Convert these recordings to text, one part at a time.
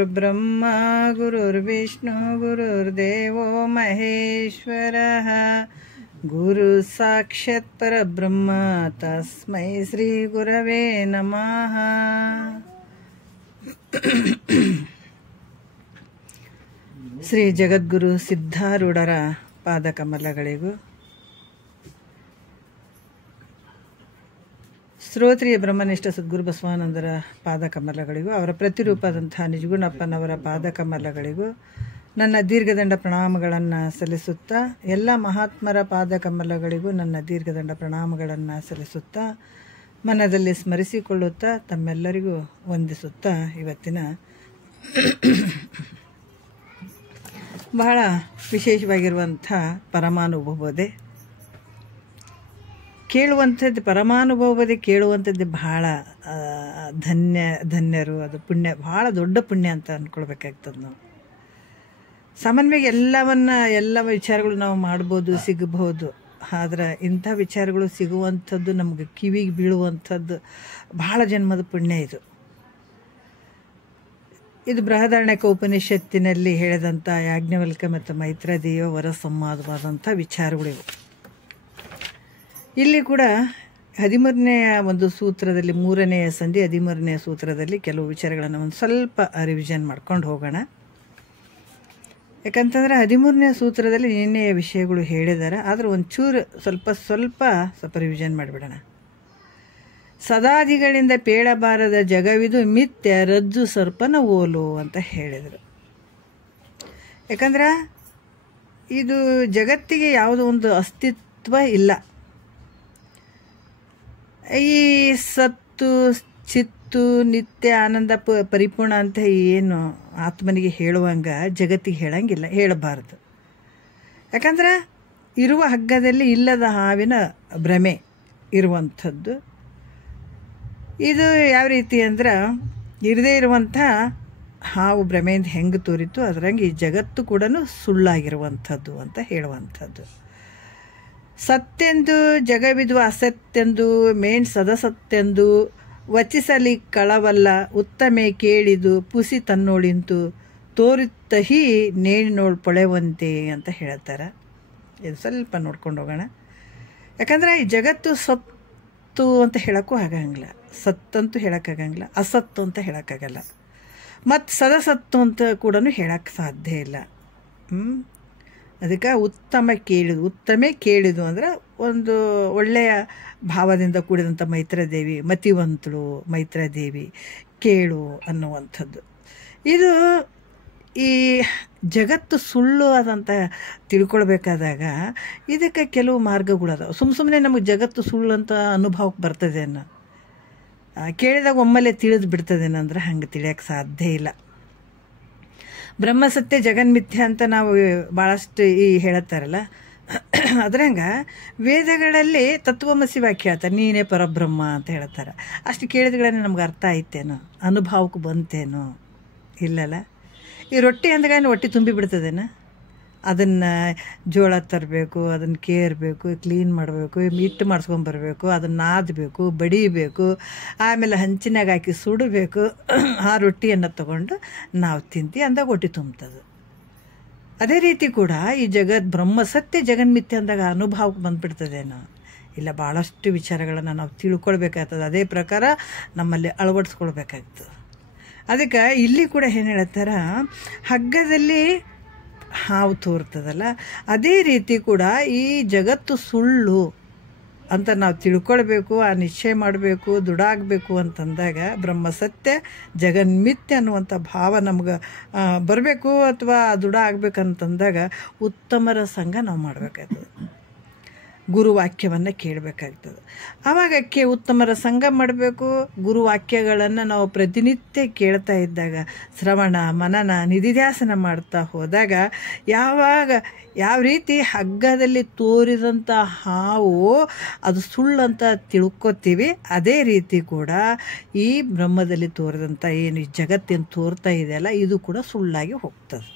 गुरुर्ब्रह्मा गुरुर्विष्णु गुरुर्देवो महेश्वरः गुरु साक्षात् परब्रह्म तस्मै श्री गुरवे नमः। ಶ್ರೀ ಜಗದ್ಗುರು ಸಿದ್ಧಾರೂಢರ ಪಾದಕಮಲಗಳಿಗೂ ಶ್ರೋತ್ರಿಯ ಬ್ರಹ್ಮನಿಷ್ಠ ಸದ್ಗುರು ಬಸವಾನಂದರ ಪಾದಕಮಲಗಳಿಗೂ ಅವರ ಪ್ರತಿರೂಪದಂತಹ ನಿಜಗುಣಪ್ಪನವರ ಪಾದಕಮಲಗಳಿಗೂ ನನ್ನ ದೀರ್ಘದಂಡ ಪ್ರಣಾಮಗಳನ್ನು ಸಲ್ಲಿಸುತ್ತಾ ಎಲ್ಲ ಮಹಾತ್ಮರ ಪಾದಕಮಲಗಳಿಗೂ ನನ್ನ ದೀರ್ಘದಂಡ ಪ್ರಣಾಮಗಳನ್ನು ಸಲ್ಲಿಸುತ್ತಾ ಮನದಲ್ಲಿ ಸ್ಮರಿಸಿಕೊಳ್ಳುತ್ತಾ ತಮ್ಮೆಲ್ಲರಿಗೂ ವಂದಿಸುತ್ತಾ ಇವತ್ತಿನ ಬಹಳ ವಿಶೇಷವಾಗಿರುವಂಥ ಪರಮಾನುಭವಬೋಧೆ ಕೇಳುವಂಥದ್ದು, ಪರಮಾನುಭವಬೋಧೆ ಕೇಳುವಂಥದ್ದು ಬಹಳ ಧನ್ಯರು. ಅದು ಪುಣ್ಯ, ಬಹಳ ದೊಡ್ಡ ಪುಣ್ಯ ಅಂತ ಅಂದ್ಕೊಳ್ಬೇಕಾಗ್ತದೆ. ನಾವು ಸಾಮಾನ್ಯವಾಗಿ ಎಲ್ಲ ವಿಚಾರಗಳು ನಾವು ಮಾಡ್ಬೋದು, ಸಿಗಬಹುದು. ಆದರೆ ಇಂಥ ವಿಚಾರಗಳು ಸಿಗುವಂಥದ್ದು, ನಮಗೆ ಕಿವಿಗೆ ಬೀಳುವಂಥದ್ದು ಬಹಳ ಜನ್ಮದ ಪುಣ್ಯ. ಇದು ಬೃಹದಾರಣ್ಯಕ ಉಪನಿಷತ್ತಿನಲ್ಲಿ ಹೇಳಿದಂಥ ಯಾಜ್ಞವಲ್ಕ್ಯ ಮತ್ತು ಮೈತ್ರೇಯಯವರ ಸಂವಾದವಾದಂಥ ವಿಚಾರಗಳಿವು. ಇಲ್ಲಿ ಕೂಡ 13ನೆಯ ಒಂದು ಸೂತ್ರದಲ್ಲಿ, 3ನೆಯ ಸಂಧಿ 13ನೆಯ ಸೂತ್ರದಲ್ಲಿ ಕೆಲವು ವಿಚಾರಗಳನ್ನು ಒಂದು ಸ್ವಲ್ಪ ರಿವಿಷನ್ ಮಾಡ್ಕೊಂಡು ಹೋಗೋಣ. ಯಾಕಂತಂದರೆ 13ನೇ ಸೂತ್ರದಲ್ಲಿ ನಿನ್ನೆಯ ವಿಷಯಗಳು ಹೇಳಿದ್ದಾರೆ, ಆದರೆ ಒಂಚೂರು ಸ್ವಲ್ಪ ರಿವಿಷನ್ ಮಾಡಿಬಿಡೋಣ. ಸದಾದಿಗಳಿಂದ ಪೇಳಬಾರದ ಜಗವಿದು ಮಿಥ್ಯ ರಜ್ಜು ಸರ್ಪನ ಓಲು ಅಂತ ಹೇಳಿದರು. ಯಾಕಂದ್ರೆ ಇದು ಜಗತ್ತಿಗೆ ಯಾವುದೋ ಒಂದು ಅಸ್ತಿತ್ವ ಇಲ್ಲ. ಈ ಸತ್ತು ಚಿತ್ತು ನಿತ್ಯ ಆನಂದ ಪರಿಪೂರ್ಣ ಅಂತ ಏನು ಆತ್ಮನಿಗೆ ಹೇಳುವಂಗೆ ಜಗತ್ತಿಗೆ ಹೇಳಂಗಿಲ್ಲ, ಹೇಳಬಾರ್ದು. ಯಾಕಂದ್ರೆ ಇರುವ ಹಗ್ಗದಲ್ಲಿ ಇಲ್ಲದ ಹಾವಿನ ಭ್ರಮೆ ಇರುವಂಥದ್ದು. ಇದು ಯಾವ ರೀತಿ ಅಂದ್ರೆ, ಇರದೇ ಇರುವಂಥ ಹಾವು ಭ್ರಮೆಯಿಂದ ಹೆಂಗೆ ತೋರಿತು ಅದರಂಗೆ ಈ ಜಗತ್ತು ಕೂಡ ಸುಳ್ಳಾಗಿರುವಂಥದ್ದು ಅಂತ ಹೇಳುವಂಥದ್ದು. ಸತ್ಯೆಂದು ಜಗವಿದು ಅಸತ್ಯೆಂದು ಮೇಣ್ ಸದಸತ್ಯೆಂದು ವಚಿಸಲಿ ಕಳವಲ್ಲ ಉತ್ತಮೆ ಕೇಳಿದು ಪುಸಿ ತನ್ನೋಳಿಂತು ತೋರುತ್ತಹಿ ನೇಣಿನೋಳು ಪೊಳೆವಂತೆ ಅಂತ ಹೇಳ್ತಾರೆ. ಇದು ಸ್ವಲ್ಪ ನೋಡ್ಕೊಂಡು ಹೋಗೋಣ. ಯಾಕಂದ್ರೆ ಈ ಜಗತ್ತು ಸತ್ತು ಅಂತ ಹೇಳೋಕ್ಕೂ ಆಗಂಗಿಲ್ಲ, ಸತ್ತಂತೂ ಹೇಳೋಕ್ಕಾಗಂಗಿಲ್ಲ, ಅಸತ್ತು ಅಂತ ಹೇಳೋಕ್ಕಾಗಲ್ಲ, ಮತ್ತು ಸದಸತ್ತು ಅಂತ ಕೂಡ ಹೇಳೋಕ್ಕೆ ಸಾಧ್ಯ ಇಲ್ಲ. ಅದಕ್ಕೆ ಉತ್ತಮೆ ಕೇಳಿದು ಅಂದ್ರೆ ಒಂದು ಒಳ್ಳೆಯ ಭಾವದಿಂದ ಕೂಡಿದಂಥ ಮೈತ್ರೇಯದೇವಿ, ಮತಿವಂತಳು ಮೈತ್ರೇಯದೇವಿ, ಕೇಳು ಅನ್ನುವಂಥದ್ದು. ಇದು ಈ ಜಗತ್ತು ಸುಳ್ಳು ಅದಂತ ತಿಳ್ಕೊಳ್ಬೇಕಾದಾಗ ಇದಕ್ಕೆ ಕೆಲವು ಮಾರ್ಗಗಳದಾವೆ. ಸುಮ್ಮನೆ ನಮಗೆ ಜಗತ್ತು ಸುಳ್ಳು ಅಂತ ಅನುಭವಕ್ಕೆ ಬರ್ತದೆ ಅನ್ನೋ ಕೇಳಿದಾಗ ಒಮ್ಮೆಲೆ ತಿಳಿದು ಬಿಡ್ತದೇನಂದ್ರೆ ಹಂಗೆ ತಿಳಿಯೋಕ್ಕೆ ಸಾಧ್ಯ ಇಲ್ಲ. ಬ್ರಹ್ಮಸತ್ಯ ಜಗನ್ಮಿಥ್ಯ ಅಂತ ನಾವು ಭಾಳಷ್ಟು ಹೇಳುತ್ತಾರಲ್ಲ, ಅದ್ರಂಗೆ ವೇದಗಳಲ್ಲಿ ತತ್ವಮಸಿ ವಾಕ್ಯ ಹೇಳ್ತಾರೆ, ನೀನೇ ಪರಬ್ರಹ್ಮ ಅಂತ ಹೇಳ್ತಾರೆ. ಅಷ್ಟು ಕೇಳಿದ್ಗಳೇ ನಮ್ಗೆ ಅರ್ಥ ಆಯ್ತೇನೋ, ಅನುಭವಕ್ಕೆ ಬಂತೇನೋ? ಇಲ್ಲಲ್ಲ. ಈ ರೊಟ್ಟಿ ಅಂದಾಗ ಹೊಟ್ಟೆ ತುಂಬಿ ಬಿಡ್ತದೇನ? ಅದನ್ನು ಜೋಳ ತರಬೇಕು, ಅದನ್ನು ಕೇರಬೇಕು, ಕ್ಲೀನ್ ಮಾಡಬೇಕು, ಹಿಟ್ಟು ಮಾಡಿಸ್ಕೊಂಬರ್ಬೇಕು, ಅದನ್ನು ನಾದಬೇಕು, ಬಡಿಬೇಕು, ಆಮೇಲೆ ಹಂಚಿನಾಗ ಹಾಕಿ ಸುಡಬೇಕು. ಆ ರೊಟ್ಟಿಯನ್ನು ತಗೊಂಡು ನಾವು ತಿಂತೀವಿ, ಅಂದಾಗ ಹೊಟ್ಟೆ ತುಂಬ್ತದೆ. ಅದೇ ರೀತಿ ಕೂಡ ಈ ಬ್ರಹ್ಮಸತ್ಯ ಜಗನ್ಮಿಥ್ಯ ಅಂದಾಗ ಅನುಭವಕ್ಕೆ ಬಂದುಬಿಡ್ತದೇನೋ? ಇಲ್ಲ, ಭಾಳಷ್ಟು ವಿಚಾರಗಳನ್ನು ನಾವು ತಿಳ್ಕೊಳ್ಬೇಕಾಗ್ತದೆ. ಅದೇ ಪ್ರಕಾರ ನಮ್ಮಲ್ಲಿ ಅಳವಡಿಸ್ಕೊಳ್ಬೇಕಾಗ್ತದೆ. ಅದಕ್ಕೆ ಇಲ್ಲಿ ಕೂಡ ಏನು ಹೇಳ್ತಾರ, ಹಗ್ಗದಲ್ಲಿ ಹಾವು ತೋರ್ತದಲ್ಲ, ಅದೇ ರೀತಿ ಕೂಡ ಈ ಜಗತ್ತು ಸುಳ್ಳು ಅಂತ ನಾವು ತಿಳ್ಕೊಳ್ಬೇಕು, ಆ ನಿಶ್ಚಯ ಮಾಡಬೇಕು, ದುಡಾಗಬೇಕು ಅಂತಂದಾಗ ಬ್ರಹ್ಮಸತ್ಯ ಜಗನ್ಮಿಥ್ಯ ಅನ್ನುವಂಥ ಭಾವ ನಮ್ಗೆ ಬರಬೇಕು, ಅಥವಾ ದುಡ ಆಗ್ಬೇಕಂತಂದಾಗ ಉತ್ತಮರ ಸಂಘ ನಾವು ಮಾಡಬೇಕಾಗ್ತದೆ, ಗುರುವಾಕ್ಯವನ್ನು ಕೇಳಬೇಕಾಗ್ತದೆ. ಆವಾಗ ಉತ್ತಮರ ಸಂಘ ಮಾಡಬೇಕು. ಗುರುವಾಕ್ಯಗಳನ್ನು ನಾವು ಪ್ರತಿನಿತ್ಯ ಕೇಳ್ತಾ ಇದ್ದಾಗ, ಶ್ರವಣ ಮನನ ನಿಧಿಧ್ಯಾಸನ ಮಾಡ್ತಾ ಹೋದಾಗ ಯಾವ ರೀತಿ ಹಗ್ಗದಲ್ಲಿ ತೋರಿದಂಥ ಹಾವು ಅದು ಸುಳ್ಳಂತ ತಿಳ್ಕೊತೀವಿ, ಅದೇ ರೀತಿ ಕೂಡ ಈ ಬ್ರಹ್ಮದಲ್ಲಿ ತೋರಿದಂಥ ಏನು ಜಗತ್ತೇನು ತೋರ್ತಾ ಇದೆಯಲ್ಲ, ಇದು ಕೂಡ ಸುಳ್ಳಾಗಿ ಹೋಗ್ತದೆ.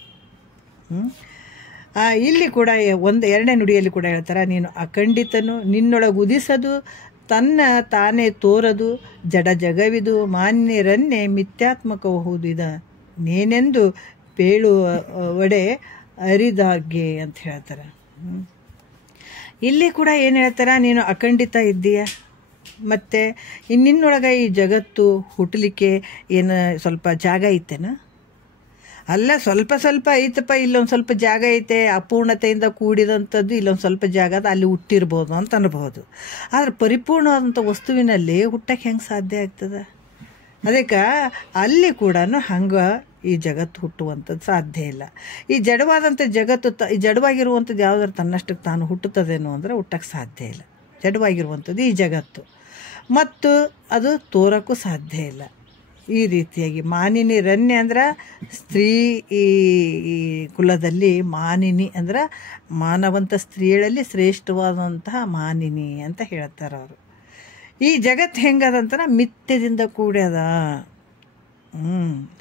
ಇಲ್ಲಿ ಕೂಡ 2ನೇ ನುಡಿಯಲ್ಲಿ ಕೂಡ ಹೇಳ್ತಾರೆ, ನೀನು ಅಖಂಡಿತನು ನಿನ್ನೊಳಗೆ ಉದಿಸದು ತನ್ನ ತಾನೇ ತೋರದು ಜಡ ಜಗವಿದು ಮಾನ್ಯರನ್ನೇ ಮಿಥ್ಯಾತ್ಮಕಬಹುದು. ನೇನೆಂದು ಪೇಳುವ ಒಡೆ ಅರಿದಾಗೆ ಅಂತ ಹೇಳ್ತಾರೆ. ಇಲ್ಲಿ ಕೂಡ ಏನು ಹೇಳ್ತಾರೆ, ನೀನು ಅಖಂಡಿತ ಇದ್ದೀಯ, ಮತ್ತು ನಿನ್ನೊಳಗೆ ಈ ಜಗತ್ತು ಹುಟ್ಟಲಿಕ್ಕೆ ಏನು ಸ್ವಲ್ಪ ಜಾಗ ಐತೆನಾ? ಅಲ್ಲ, ಸ್ವಲ್ಪ ಸ್ವಲ್ಪ ಐತಪ್ಪ, ಇಲ್ಲೊಂದು ಸ್ವಲ್ಪ ಜಾಗ ಐತೆ, ಅಪೂರ್ಣತೆಯಿಂದ ಕೂಡಿದಂಥದ್ದು ಇಲ್ಲೊಂದು ಸ್ವಲ್ಪ ಜಾಗ ಅದು, ಅಲ್ಲಿ ಹುಟ್ಟಿರ್ಬೋದು ಅಂತ ಅನ್ಬೋದು. ಆದರೆ ಪರಿಪೂರ್ಣವಾದಂಥ ವಸ್ತುವಿನಲ್ಲಿ ಹುಟ್ಟಕ್ಕೆ ಹೆಂಗೆ ಸಾಧ್ಯ ಆಗ್ತದೆ? ಅದಕ್ಕೆ ಅಲ್ಲಿ ಕೂಡ ಹಂಗೆ ಈ ಜಗತ್ತು ಹುಟ್ಟುವಂಥದ್ದು ಸಾಧ್ಯ ಇಲ್ಲ. ಈ ಜಡವಾದಂಥ ಜಗತ್ತು ಈ ಜಡವಾಗಿರುವಂಥದ್ದು ಯಾವುದಾದ್ರು ತನ್ನಷ್ಟಕ್ಕೆ ತಾನು ಹುಟ್ಟುತ್ತದೇನೋ ಅಂದರೆ ಹುಟ್ಟಕ್ಕೆ ಸಾಧ್ಯ ಇಲ್ಲ. ಜಡವಾಗಿರುವಂಥದ್ದು ಈ ಜಗತ್ತು, ಮತ್ತು ಅದು ತೋರಕ್ಕೂ ಸಾಧ್ಯ ಇಲ್ಲ. ಈ ರೀತಿಯಾಗಿ ಮಾನಿನಿ ರನ್ಯ ಅಂದ್ರೆ ಸ್ತ್ರೀ ಈ ಕುಲದಲ್ಲಿ ಮಾನಿನಿ ಅಂದ್ರೆ ಮಾನವಂತ ಸ್ತ್ರೀಗಳಲ್ಲಿ ಶ್ರೇಷ್ಠವಾದಂತಹ ಮಾನಿನಿ ಅಂತ ಹೇಳ್ತಾರೆ ಅವರು. ಈ ಜಗತ್ತು ಹೆಂಗದಂತ ಮಿಥ್ಯದಿಂದ ಕೂಡ್ಯದ.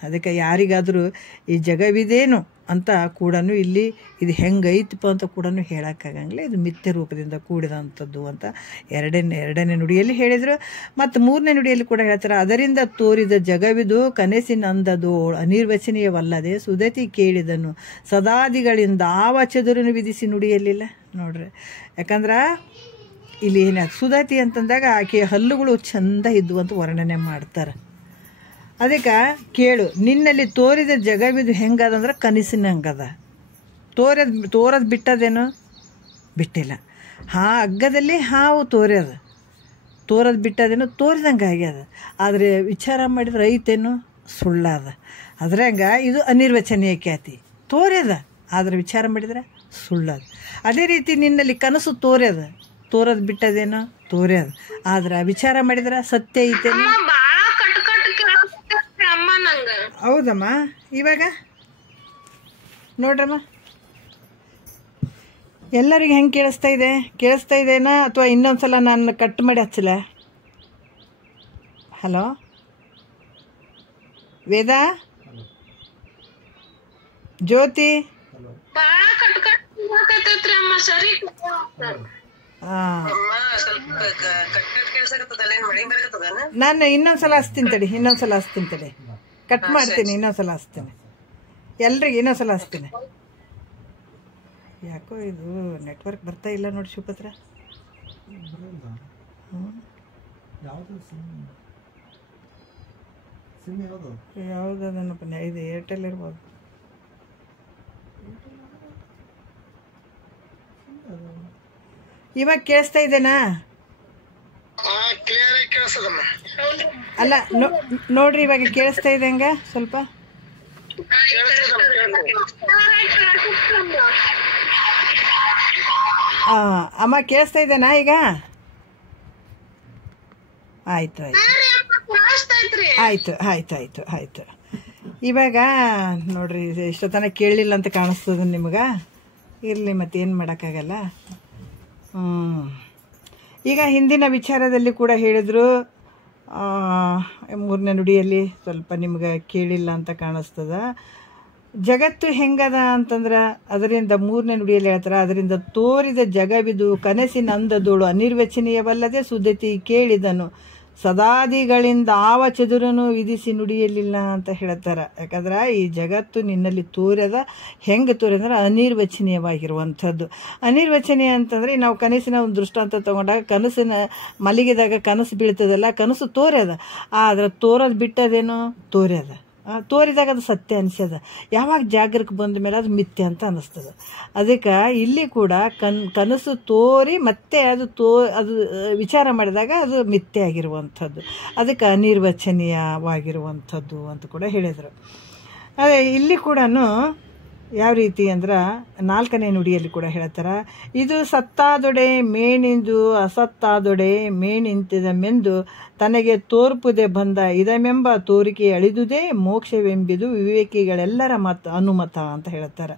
ಅದಕ್ಕೆ ಯಾರಿಗಾದರೂ ಈ ಜಗವಿದೇನು ಅಂತ ಕೂಡ ಇಲ್ಲಿ ಇದು ಹೆಂಗೈತಪ್ಪ ಅಂತ ಕೂಡ ಹೇಳೋಕ್ಕಾಗಂಗಿಲ್ಲ. ಇದು ಮಿಥ್ಯ ರೂಪದಿಂದ ಕೂಡಿದಂಥದ್ದು ಅಂತ ಎರಡನೇ ನುಡಿಯಲ್ಲಿ ಹೇಳಿದರು. ಮತ್ತು ಮೂರನೇ ನುಡಿಯಲ್ಲಿ ಕೂಡ ಹೇಳ್ತಾರೆ, ಅದರಿಂದ ತೋರಿದ ಜಗವಿದು ಕನಸಿನಂದದು ಅನಿರ್ವಚನೀಯವಲ್ಲದೆ ಸುದತಿ ಕೇಳಿದನು ಸದಾದಿಗಳಿಂದ ಆವ ಚದುರನ್ನು ವಿಧಿಸಿ ನುಡಿಯಲಿಲ್ಲ. ನೋಡ್ರಿ, ಯಾಕಂದ್ರೆ ಇಲ್ಲಿ ಏನಾಯ್ತು, ಸುದತಿ ಅಂತಂದಾಗ ಆಕೆಯ ಹಲ್ಲುಗಳು ಚಂದ ಇದ್ವು ಅಂತ ವರ್ಣನೆ ಮಾಡ್ತಾರೆ. ಅದಕ್ಕೆ ಕೇಳು, ನಿನ್ನಲ್ಲಿ ತೋರಿದ ಜಗವಿದು ಹೆಂಗದಂದ್ರೆ ಕನಸಿನಂಗದ. ತೋರದು ಬಿಟ್ಟದೇನು? ಬಿಟ್ಟಿಲ್ಲ. ಹಗ್ಗದಲ್ಲಿ ಹಾವು ತೋರದು ಬಿಟ್ಟದೇನು? ತೋರಿದಂಗೆ ಆಗ್ಯದ. ಆದರೆ ವಿಚಾರ ಮಾಡಿದ್ರೆ ಐತೇನು? ಸುಳ್ಳದ. ಅದ್ರಂಗೆ ಇದು ಅನಿರ್ವಚನೀಯ ಖ್ಯಾತಿ. ತೋರ್ಯದ, ಆದರೆ ವಿಚಾರ ಮಾಡಿದ್ರೆ ಸುಳ್ಳದ. ಅದೇ ರೀತಿ ನಿನ್ನಲ್ಲಿ ಕನಸು ತೋರದು ಬಿಟ್ಟದೇನು? ತೋರ್ಯದ, ಆದ್ರೆ ವಿಚಾರ ಮಾಡಿದ್ರೆ ಸತ್ಯ ಐತೇನು? ಹೌದಮ್ಮ. ಇವಾಗ ನೋಡ್ರಮ್ಮ, ಎಲ್ಲರಿಗೆ ಹೆಂಗೆ ಕೇಳಿಸ್ತಾ ಇದೆನಾ ಅಥವಾ ಇನ್ನೊಂದ್ಸಲ ನಾನು ಕಟ್ ಮಾಡಿ ಹಚ್ಚಲ? ಹಲೋ ವೇದಾ, ಜ್ಯೋತಿ, ನಾನು ಇನ್ನೊಂದ್ಸಲ ಹಚ್ತೀನಿ ತಡಿ, ಕಟ್ ಮಾಡ್ತೀನಿ, ಇನ್ನೊಂದ್ಸಲ ಹಚ್ತೀನಿ, ಎಲ್ರಿಗೆ ಇನ್ನೊಂದ್ಸಲ ಹಚ್ತೀನಿ. ಯಾಕೋ ಇದು ನೆಟ್ವರ್ಕ್ ಬರ್ತಾ ಇಲ್ಲ ನೋಡಿ ಶಿವಪತ್ರ. ಯಾವುದಪ್ಪ? ಇದು ಏರ್ಟೆಲ್ ಇರ್ಬೋದು. ಇವಾಗ ಕೇಳಿಸ್ತಾ ಇದೆನಾ? ಅಲ್ಲ ನೋಡ್ರಿ, ಇವಾಗ ಕೇಳಿಸ್ತಾ ಇದೆ ಹಂಗ ಸ್ವಲ್ಪ. ಅಮ್ಮ ಕೇಳಿಸ್ತಾ ಇದೆನಾ ಈಗ? ಆಯ್ತು. ಇವಾಗ ನೋಡ್ರಿ, ಇಷ್ಟೊತ್ತನ ಕೇಳಲಿಲ್ಲ ಅಂತ ಕಾಣಿಸ್ತದ ನಿಮ್ಗೆ. ಇರಲಿ, ಮತ್ತೇನು ಮಾಡೋಕ್ಕಾಗಲ್ಲ. ಈಗ ಹಿಂದಿನ ವಿಚಾರದಲ್ಲಿ ಕೂಡ ಹೇಳಿದ್ರು, ಮೂರನೇ ನುಡಿಯಲ್ಲಿ ಸ್ವಲ್ಪ ನಿಮ್ಗೆ ಕೇಳಿಲ್ಲ ಅಂತ ಕಾಣಿಸ್ತದ. ಜಗತ್ತು ಹೆಂಗದ ಅಂತಂದ್ರೆ ಅದರಿಂದ ಮೂರನೇ ನುಡಿಯಲ್ಲಿ ಹೇಳ್ತಾರೆ, ಅದರಿಂದ ತೋರಿದ ಜಗವಿದು ಕನಸಿನ ಅಂದದೋಳು ಅನಿರ್ವಚನೀಯವಲ್ಲದೆ ಸುದತಿ ಕೇಳಿದನು ಸದಾದಿಗಳಿಂದ ಆವ ಚದುರನು ವಿಧಿಸಿ ನುಡಿಯಲಿಲ್ಲ ಅಂತ ಹೇಳ್ತಾರೆ. ಯಾಕಂದ್ರೆ ಈ ಜಗತ್ತು ನಿನ್ನಲ್ಲಿ ಹೆಂಗೆ ತೋರಿದ್ರೆ ಅನಿರ್ವಚನೀಯವಾಗಿರುವಂಥದ್ದು. ಅನಿರ್ವಚನೀಯ ಅಂತಂದ್ರೆ ನಾವು ಕನಸಿನ ಒಂದು ದೃಷ್ಟಾಂತ ತಗೊಂಡಾಗ ಕನಸಿನ ಮಲಗಿದಾಗ ಕನಸು ಬೀಳ್ತದಲ್ಲ, ಕನಸು ತೋರ್ಯದ, ಆದ್ರೆ ತೋರೋದು ಬಿಟ್ಟದೇನು? ತೋರಿದಾಗ ಅದು ಸತ್ಯ ಅನಿಸ್ಯದ. ಯಾವಾಗ ಜಾಗರಕ್ಕೆ ಬಂದ ಮೇಲೆ ಅದು ಮಿಥ್ಯ ಅಂತ ಅನ್ನಿಸ್ತದೆ. ಅದಕ್ಕೆ ಇಲ್ಲಿ ಕೂಡ ಕನಸು ತೋರಿ ಮತ್ತೆ ಅದು ವಿಚಾರ ಮಾಡಿದಾಗ ಅದು ಮಿಥ್ಯ ಆಗಿರುವಂಥದ್ದು. ಅದಕ್ಕೆ ಅನಿರ್ವಚನೀಯವಾಗಿರುವಂಥದ್ದು ಅಂತ ಕೂಡ ಹೇಳಿದರು. ಅದೇ ಇಲ್ಲಿ ಕೂಡ ಯಾವ ರೀತಿ ಅಂದ್ರೆ ನಾಲ್ಕನೇ ನುಡಿಯಲ್ಲಿ ಕೂಡ ಹೇಳ್ತಾರೆ, ಇದು ಸತ್ತಾದೊಡೆ ಮೇಣಿಂದು ಅಸತ್ತಾದೊಡೆ ಮೇಣಿಂತಿದ ಮೆಂದು ತನಗೆ ತೋರ್ಪುದೆ ಬಂದ ಇದಮೆಂಬ ತೋರಿಕೆ ಅಳಿದುದೇ ಮೋಕ್ಷವೆಂಬಿದು ವಿವೇಕಿಗಳೆಲ್ಲರ ಅನುಮತ ಅಂತ ಹೇಳ್ತಾರೆ.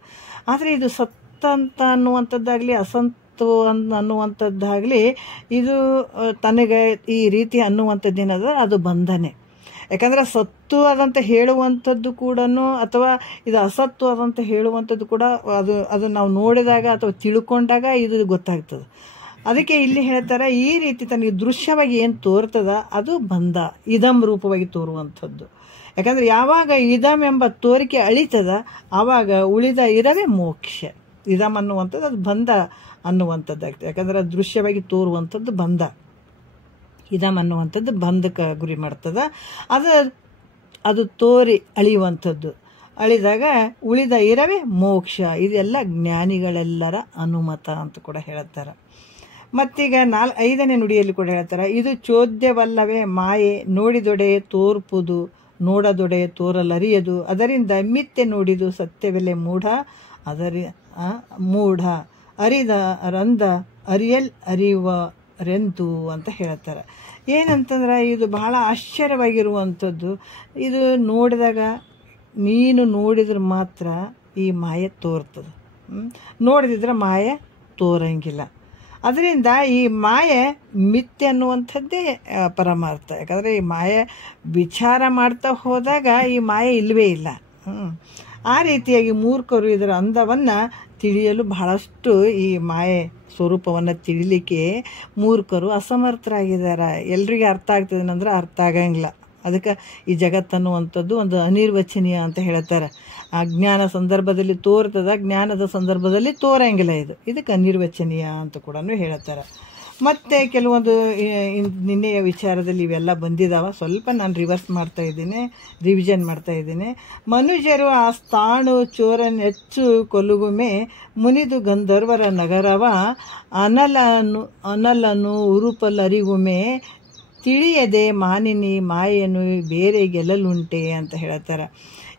ಆದರೆ ಇದು ಸತ್ತಂತ ಅನ್ನುವಂಥದ್ದಾಗಲಿ ಅಸಂತು ಅನ್ನುವಂಥದ್ದಾಗಲಿ ಇದು ತನಗೆ ಈ ರೀತಿ ಅನ್ನುವಂಥದ್ದೇನದ ಅದು ಬಂಧನೆ. ಯಾಕಂದರೆ ಸತ್ತು ಅದಂತ ಹೇಳುವಂಥದ್ದು ಕೂಡ ಅಥವಾ ಇದು ಅಸತ್ತು ಅದಂತ ಹೇಳುವಂಥದ್ದು ಕೂಡ ಅದು ನಾವು ನೋಡಿದಾಗ ಅಥವಾ ತಿಳ್ಕೊಂಡಾಗ ಇದು ಗೊತ್ತಾಗ್ತದೆ. ಅದಕ್ಕೆ ಇಲ್ಲಿ ಹೇಳ್ತಾರೆ, ಈ ರೀತಿ ತನಗೆ ದೃಶ್ಯವಾಗಿ ಏನು ತೋರ್ತದ ಅದು ಬಂಧ, ಇದಂ ರೂಪವಾಗಿ ತೋರುವಂಥದ್ದು. ಯಾಕಂದರೆ ಯಾವಾಗ ಇದಂ ಎಂಬ ತೋರಿಕೆ ಅಳಿತದ ಆವಾಗ ಉಳಿದ ಇರವೇ ಮೋಕ್ಷ. ಇದಂ ಅನ್ನುವಂಥದ್ದು ಅದು ಬಂಧ ಅನ್ನುವಂಥದ್ದಾಗ್ತದೆ. ಯಾಕಂದರೆ ಅದು ದೃಶ್ಯವಾಗಿ ತೋರುವಂಥದ್ದು ಬಂಧ. ಇದಂ ಅನ್ನುವಂಥದ್ದು ಬಂಧಕ್ಕೆ ಗುರಿ ಮಾಡ್ತದ. ಅದು ತೋರಿ ಅಳಿಯುವಂಥದ್ದು. ಅಳಿದಾಗ ಉಳಿದ ಇರವೇ ಮೋಕ್ಷ. ಇದೆಲ್ಲ ಜ್ಞಾನಿಗಳೆಲ್ಲರ ಅನುಮತ ಅಂತ ಕೂಡ ಹೇಳ್ತಾರೆ. ಮತ್ತೀಗ 5ನೇ ನುಡಿಯಲ್ಲಿ ಕೂಡ ಹೇಳ್ತಾರೆ, ಇದು ಚೋದ್ಯವಲ್ಲವೇ ಮಾಯೆ, ನೋಡಿದೊಡೆ ತೋರ್ಪುದು, ನೋಡದೊಡೆ ತೋರಲರಿಯದು, ಅದರಿಂದ ಮಿಥ್ಯೆ ನೋಡಿದು ಸತ್ಯವೆಲೆ ಮೂಢ, ಮೂಢ ಅರಿದ ರಂದ ಅರಿಯಲ್ ಅರಿವರೆಂತು ಅಂತ ಹೇಳ್ತಾರೆ. ಏನಂತಂದ್ರೆ ಇದು ಬಹಳ ಆಶ್ಚರ್ಯವಾಗಿರುವಂಥದ್ದು. ಇದು ನೋಡಿದಾಗ ನೀನು ನೋಡಿದ್ರೆ ಮಾತ್ರ ಈ ಮಾಯೆ ತೋರ್ತದೆ, ನೋಡಿದ್ರೆ ಮಾಯೆ ತೋರಂಗಿಲ್ಲ. ಅದರಿಂದ ಈ ಮಾಯೆ ಮಿಥ್ಯೆ ಅನ್ನುವಂಥದ್ದೇ ಪರಮಾರ್ಥ. ಯಾಕಂದರೆ ಈ ಮಾಯೆ ವಿಚಾರ ಮಾಡ್ತಾ ಹೋದಾಗ ಈ ಮಾಯೆ ಇಲ್ಲವೇ ಇಲ್ಲ. ಆ ರೀತಿಯಾಗಿ ಮೂರ್ಖರು ಇದರ ಅಂದವನ್ನು ತಿಳಿಯಲು ಬಹಳಷ್ಟು, ಈ ಮಾಯೆ ಸ್ವರೂಪವನ್ನು ತಿಳಿಲಿಕ್ಕೆ ಮೂರ್ಖರು ಅಸಮರ್ಥರಾಗಿದ್ದಾರೆ. ಎಲ್ರಿಗೆ ಅರ್ಥ ಆಗ್ತದೇನಂದ್ರೆ ಅರ್ಥ ಆಗಂಗಿಲ್ಲ. ಅದಕ್ಕೆ ಈ ಜಗತ್ತನ್ನುವಂಥದ್ದು ಒಂದು ಅನಿರ್ವಚನೀಯ ಅಂತ ಹೇಳ್ತಾರೆ. ಆ ಜ್ಞಾನ ಸಂದರ್ಭದಲ್ಲಿ ತೋರ್ತದ, ಜ್ಞಾನದ ಸಂದರ್ಭದಲ್ಲಿ ತೋರಂಗಿಲ್ಲ. ಇದಕ್ಕೆ ಅನಿರ್ವಚನೀಯ ಅಂತ ಕೂಡ ಹೇಳ್ತಾರೆ. ಮತ್ತು ಕೆಲವೊಂದು ನಿನ್ನೆಯ ವಿಚಾರದಲ್ಲಿ ಇವೆಲ್ಲ ಬಂದಿದ್ದಾವೆ. ಸ್ವಲ್ಪ ನಾನು ರಿವರ್ಸ್ ಮಾಡ್ತಾ ಇದ್ದೀನಿ, ರಿವಿಷನ್ ಮಾಡ್ತಾ ಇದ್ದೀನಿ. ಮನುಜರು ಆ ಸ್ಥಾಣು ಚೋರನೆಚ್ಚು ಕೊಲುಗುಮೆ ಮುನಿದು ಗಂಧರ್ವರ ನಗರವ ಅನಲನು ಉರುಪಲರಿಗುಮೆ ತಿಳಿಯದೆ ಮಾನಿನಿ ಮಾಯೆಯನ್ನು ಬೇರೆ ಗೆಲ್ಲಲುಂಟೆ ಅಂತ ಹೇಳ್ತಾರೆ.